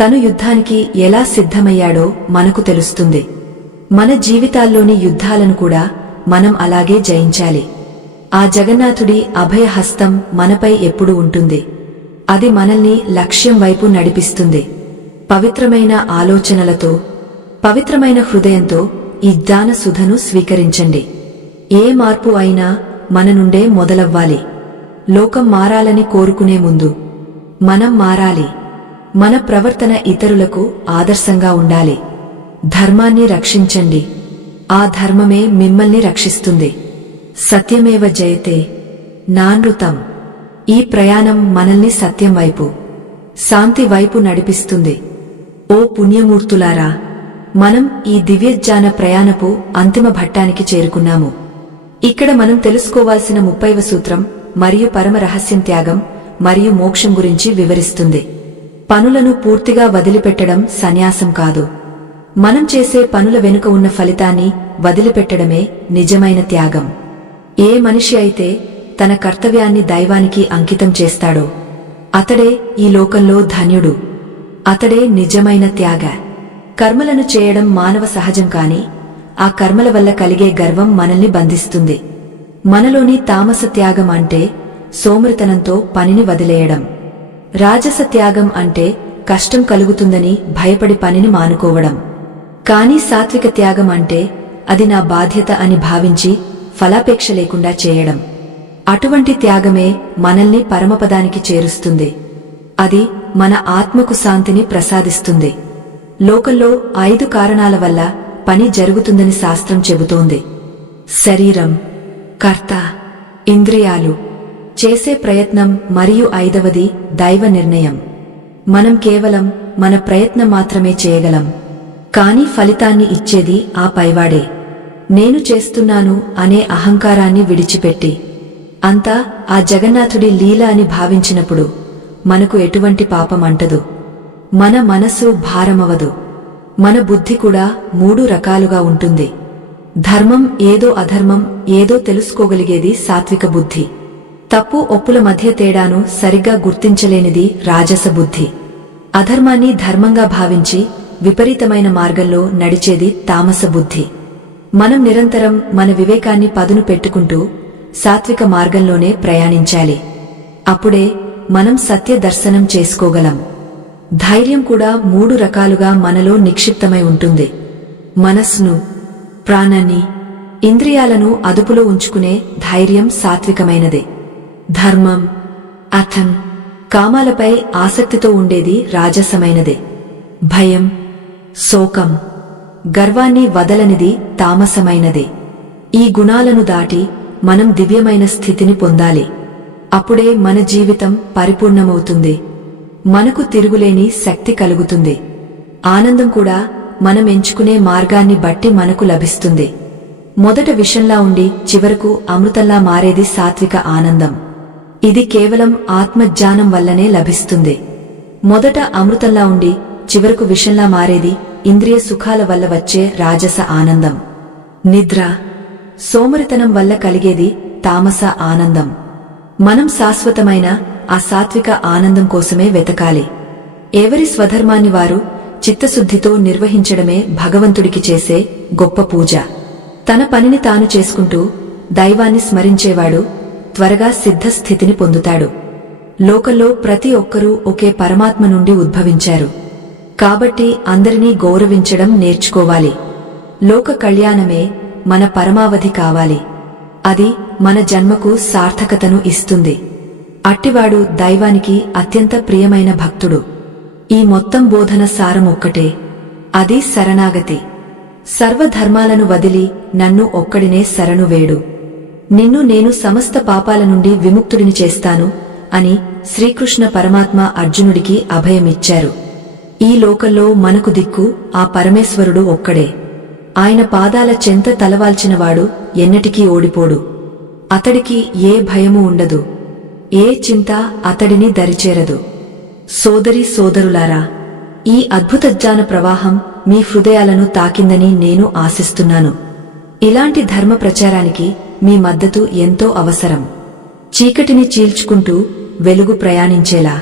తను యుద్ధానికి ఎలా సిద్ధమయ్యాడో మనకు తెలుస్తుంది. మన జీవితాల్లోని యుద్ధాలను కూడా మనం అలాగే జయించాలి. ఆ జగన్నాథుడి అభయహస్తం మనపై ఎప్పుడూ ఉంటుంది. అది మనల్ని లక్ష్యం వైపు నడిపిస్తుంది. పవిత్రమైన ఆలోచనలతో, పవిత్రమైన హృదయంతో ఈ జ్ఞాన సుధను స్వీకరించండి. ఏ మార్పు అయినా మన నుండే మొదలవ్వాలి. లోకం మారాలని కోరుకునే ముందు మనం మారాలి. మన ప్రవర్తన ఇతరులకు ఆదర్శంగా ఉండాలి. ధర్మాన్ని రక్షించండి. ఆ ధర్మమే మిమ్మల్ని రక్షిస్తుంది. సత్యమేవ జయతే నానృతం. ఈ ప్రయాణం మనల్ని సత్యం వైపు, శాంతి వైపు నడిపిస్తుంది. ఓ పుణ్యమూర్తులారా, మనం ఈ దివ్యజ్ఞాన ప్రయాణపు అంతిమ ఘట్టానికి చేరుకున్నాము. ఇక్కడ మనం తెలుసుకోవాల్సిన 30వ సూత్రం మరియు పరమ రహస్యం త్యాగం మరియు మోక్షం గురించి వివరిస్తుంది. పనులను పూర్తిగా వదిలిపెట్టడం సన్యాసం కాదు. మనం చేసే పనుల వెనుక ఉన్న ఫలితాన్ని వదిలిపెట్టడమే నిజమైన త్యాగం. ఏ మనిషి అయితే తన కర్తవ్యాన్ని దైవానికి అంకితం చేస్తాడో అతడే ఈ లోకంలో ధన్యుడు. అతడే నిజమైన త్యాగ. కర్మలను చేయడం మానవ సహజం కాని ఆ కర్మల వల్ల కలిగే గర్వం మనల్ని బంధిస్తుంది. మనలోని తామస త్యాగం అంటే సోమరితనంతో పనిని వదిలేయడం. రాజస త్యాగం అంటే కష్టం కలుగుతుందని భయపడి పనిని మానుకోవడం. కాని సాత్విక త్యాగం అంటే అది నా బాధ్యత అని భావించి ఫలాపేక్ష లేకుండా చేయడం. అటువంటి త్యాగమే మనల్ని పరమపదానికి చేరుస్తుంది. అది మన ఆత్మకు శాంతిని ప్రసాదిస్తుంది. లోకంలో 5 కారణాల వల్ల పని జరుగుతుందని శాస్త్రం చెబుతోంది. శరీరం, కర్త, ఇంద్రియాలు, చేసే ప్రయత్నం మరియు 5వది దైవ నిర్ణయం. మనం కేవలం మన ప్రయత్నం మాత్రమే చేయగలం. కాని ఫలితాన్ని ఇచ్చేది ఆ పైవాడే. నేను చేస్తున్నాను అనే అహంకారాన్ని విడిచిపెట్టి అంతా ఆ జగన్నాథుడి లీల అని భావించినప్పుడు మనకు ఎటువంటి పాపం అంటదు. మన మనసు భారమవదు. మన బుద్ధి కూడా 3 రకాలుగా ఉంటుంది. ధర్మం ఏదో, అధర్మం ఏదో తెలుసుకోగలిగేది సాత్విక బుద్ధి. తప్పు ఒప్పుల మధ్య తేడాను సరిగ్గా గుర్తించలేనిది రాజస బుద్ధి. అధర్మాన్ని ధర్మంగా భావించి విపరీతమైన మార్గంలో నడిచేది తామస బుద్ధి. మనం నిరంతరం మన వివేకాన్ని పదును పెట్టుకుంటూ సాత్విక మార్గంలోనే ప్రయాణించాలి. అప్పుడే మనం సత్య దర్శనం చేసుకోగలం. ధైర్యం కూడా 3 రకాలుగా మనలో నిక్షిప్తమై ఉంటుంది. మనస్సును, ప్రాణాన్ని, ఇంద్రియాలను అదుపులో ఉంచుకునే ధైర్యం సాత్వికమైనదే. ధర్మం, అర్థం, కామాలపై ఆసక్తితో ఉండేది రాజసమైనదే. భయం, శోకం, గర్వాన్ని వదలనిది తామసమైనదే. ఈ గుణాలను దాటి మనం దివ్యమైన స్థితిని పొందాలి. అప్పుడే మన జీవితం పరిపూర్ణమవుతుంది. మనకు తిరుగులేని శక్తి కలుగుతుంది. ఆనందం కూడా మనం ఎంచుకునే మార్గాన్ని బట్టి మనకు లభిస్తుంది. మొదట విషంలా ఉండి చివరకు అమృతంలా మారేది సాత్విక ఆనందం. ఇది కేవలం ఆత్మజ్ఞానం వల్లనే లభిస్తుంది. మొదట అమృతంలా ఉండి చివరకు విషంలా మారేది ఇంద్రియ సుఖాల వల్ల వచ్చే రాజస ఆనందం. నిద్ర, సోమరితనం వల్ల కలిగేది తామస ఆనందం. మనం శాశ్వతమైన ఆ సాత్విక ఆనందం కోసమే వెతకాలి. ఎవరి స్వధర్మాన్ని వారు చిత్తశుద్ధితో నిర్వహించడమే భగవంతుడికి చేసే గొప్ప పూజ. తన పనిని తాను చేసుకుంటూ దైవాన్ని స్మరించేవాడు త్వరగా సిద్ధస్థితిని పొందుతాడు. లోకంలో ప్రతి ఒక్కరూ ఒకే పరమాత్మ నుండి ఉద్భవించారు. కాబట్టి అందరినీ గౌరవించడం నేర్చుకోవాలి. లోక కళ్యాణమే మన పరమావధి కావాలి. అది మన జన్మకు సార్థకతను ఇస్తుంది. అట్టివాడు దైవానికి అత్యంత ప్రియమైన భక్తుడు. ఈ మొత్తం బోధన సారం ఒక్కటే, అది శరణాగతి. సర్వధర్మాలను వదిలి నన్ను ఒక్కడినే శరణు వేడు. నిన్ను నేను సమస్త పాపాల నుండి విముక్తుడిని చేస్తాను అని శ్రీకృష్ణ పరమాత్మ అర్జునుడికి అభయమిచ్చారు. ఈ లోకంలో మనకు దిక్కు ఆ పరమేశ్వరుడు ఒక్కడే. ఆయన పాదాల చెంత తలవాల్చినవాడు ఎన్నటికీ ఓడిపోడు. అతడికి ఏ భయము ఉండదు, ఏ చింత అతడిని దరిచేరదు. సోదరీ సోదరులారా, ఈ అద్భుత జ్ఞాన ప్రవాహం మీ హృదయాలను తాకిందని నేను ఆశిస్తున్నాను. ఇలాంటి ధర్మ ప్రచారానికి మీ మద్దతు ఎంతో అవసరం. చీకటిని చీల్చుకుంటూ వెలుగు ప్రయాణించేలా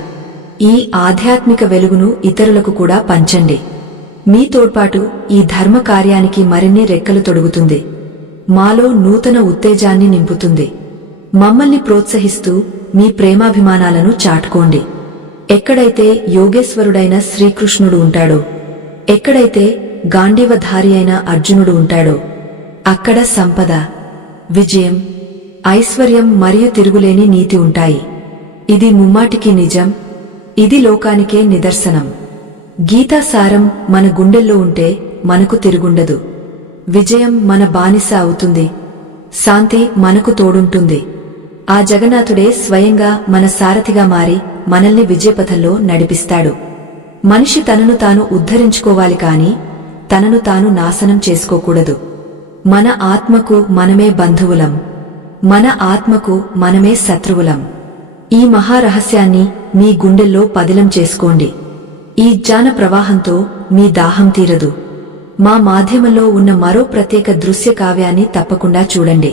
ఈ ఆధ్యాత్మిక వెలుగును ఇతరులకు కూడా పంచండి. మీ తోడ్పాటు ఈ ధర్మ కార్యానికి మరిన్ని రెక్కలు తొడుగుతుంది, మాలో నూతన ఉత్తేజాన్ని నింపుతుంది. మమ్మల్ని ప్రోత్సహిస్తూ మీ ప్రేమాభిమానాలను చాటుకోండి. ఎక్కడైతే యోగేశ్వరుడైన శ్రీకృష్ణుడు ఉంటాడో, ఎక్కడైతే గాంధీవధారి అయిన అర్జునుడు ఉంటాడో, అక్కడ సంపద, విజయం, ఐశ్వర్యం మరియు తిరుగులేని నీతి ఉంటాయి. ఇది ముమ్మాటికి నిజం. ఇది లోకానికే నిదర్శనం. గీతాసారం మన గుండెల్లో ఉంటే మనకు తిరుగుండదు. విజయం మన బానిస అవుతుంది, శాంతి మనకు తోడుంటుంది. ఆ జగన్నాథుడే స్వయంగా మన సారథిగా మారి మనల్ని విజయపథంలో నడిపిస్తాడు. మనిషి తనను తాను ఉద్ధరించుకోవాలి కాని తనను తాను నాశనం చేసుకోకూడదు. మన ఆత్మకు మనమే బంధువులం, మన ఆత్మకు మనమే శత్రువులం. ఈ మహారహస్యాన్ని మీ గుండెల్లో పదిలం చేసుకోండి. ఈ జ్ఞాన ప్రవాహంతో మీ దాహం తీరదు. మా మాధ్యమంలో ఉన్న మరో ప్రత్యేక దృశ్య కావ్యాన్ని తప్పకుండా చూడండి.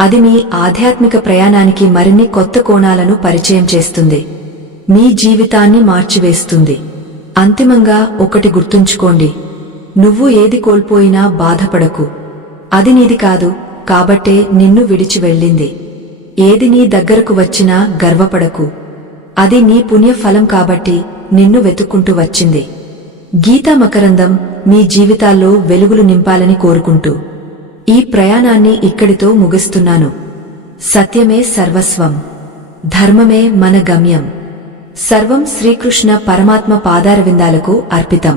అది మీ ఆధ్యాత్మిక ప్రయాణానికి మరిన్ని కొత్త కోణాలను పరిచయం చేస్తుంది, మీ జీవితాన్ని మార్చివేస్తుంది. అంతిమంగా ఒకటి గుర్తుంచుకోండి, నువ్వు ఏది కోల్పోయినా బాధపడకు. అది నీది కాదు కాబట్టే నిన్ను విడిచి వెళ్ళింది. ఏది నీ దగ్గరకు వచ్చినా గర్వపడకు. అది నీ పుణ్యఫలం కాబట్టి నిన్ను వెతుక్కుంటూ వచ్చింది. గీతా మకరందం మీ జీవితాల్లో వెలుగులు నింపాలని కోరుకుంటూ ఈ ప్రయాణాన్ని ఇక్కడితో ముగిస్తున్నాను. సత్యమే సర్వస్వం, ధర్మమే మన గమ్యం. సర్వం శ్రీకృష్ణ పరమాత్మ పాదారవిందాలకు అర్పితం.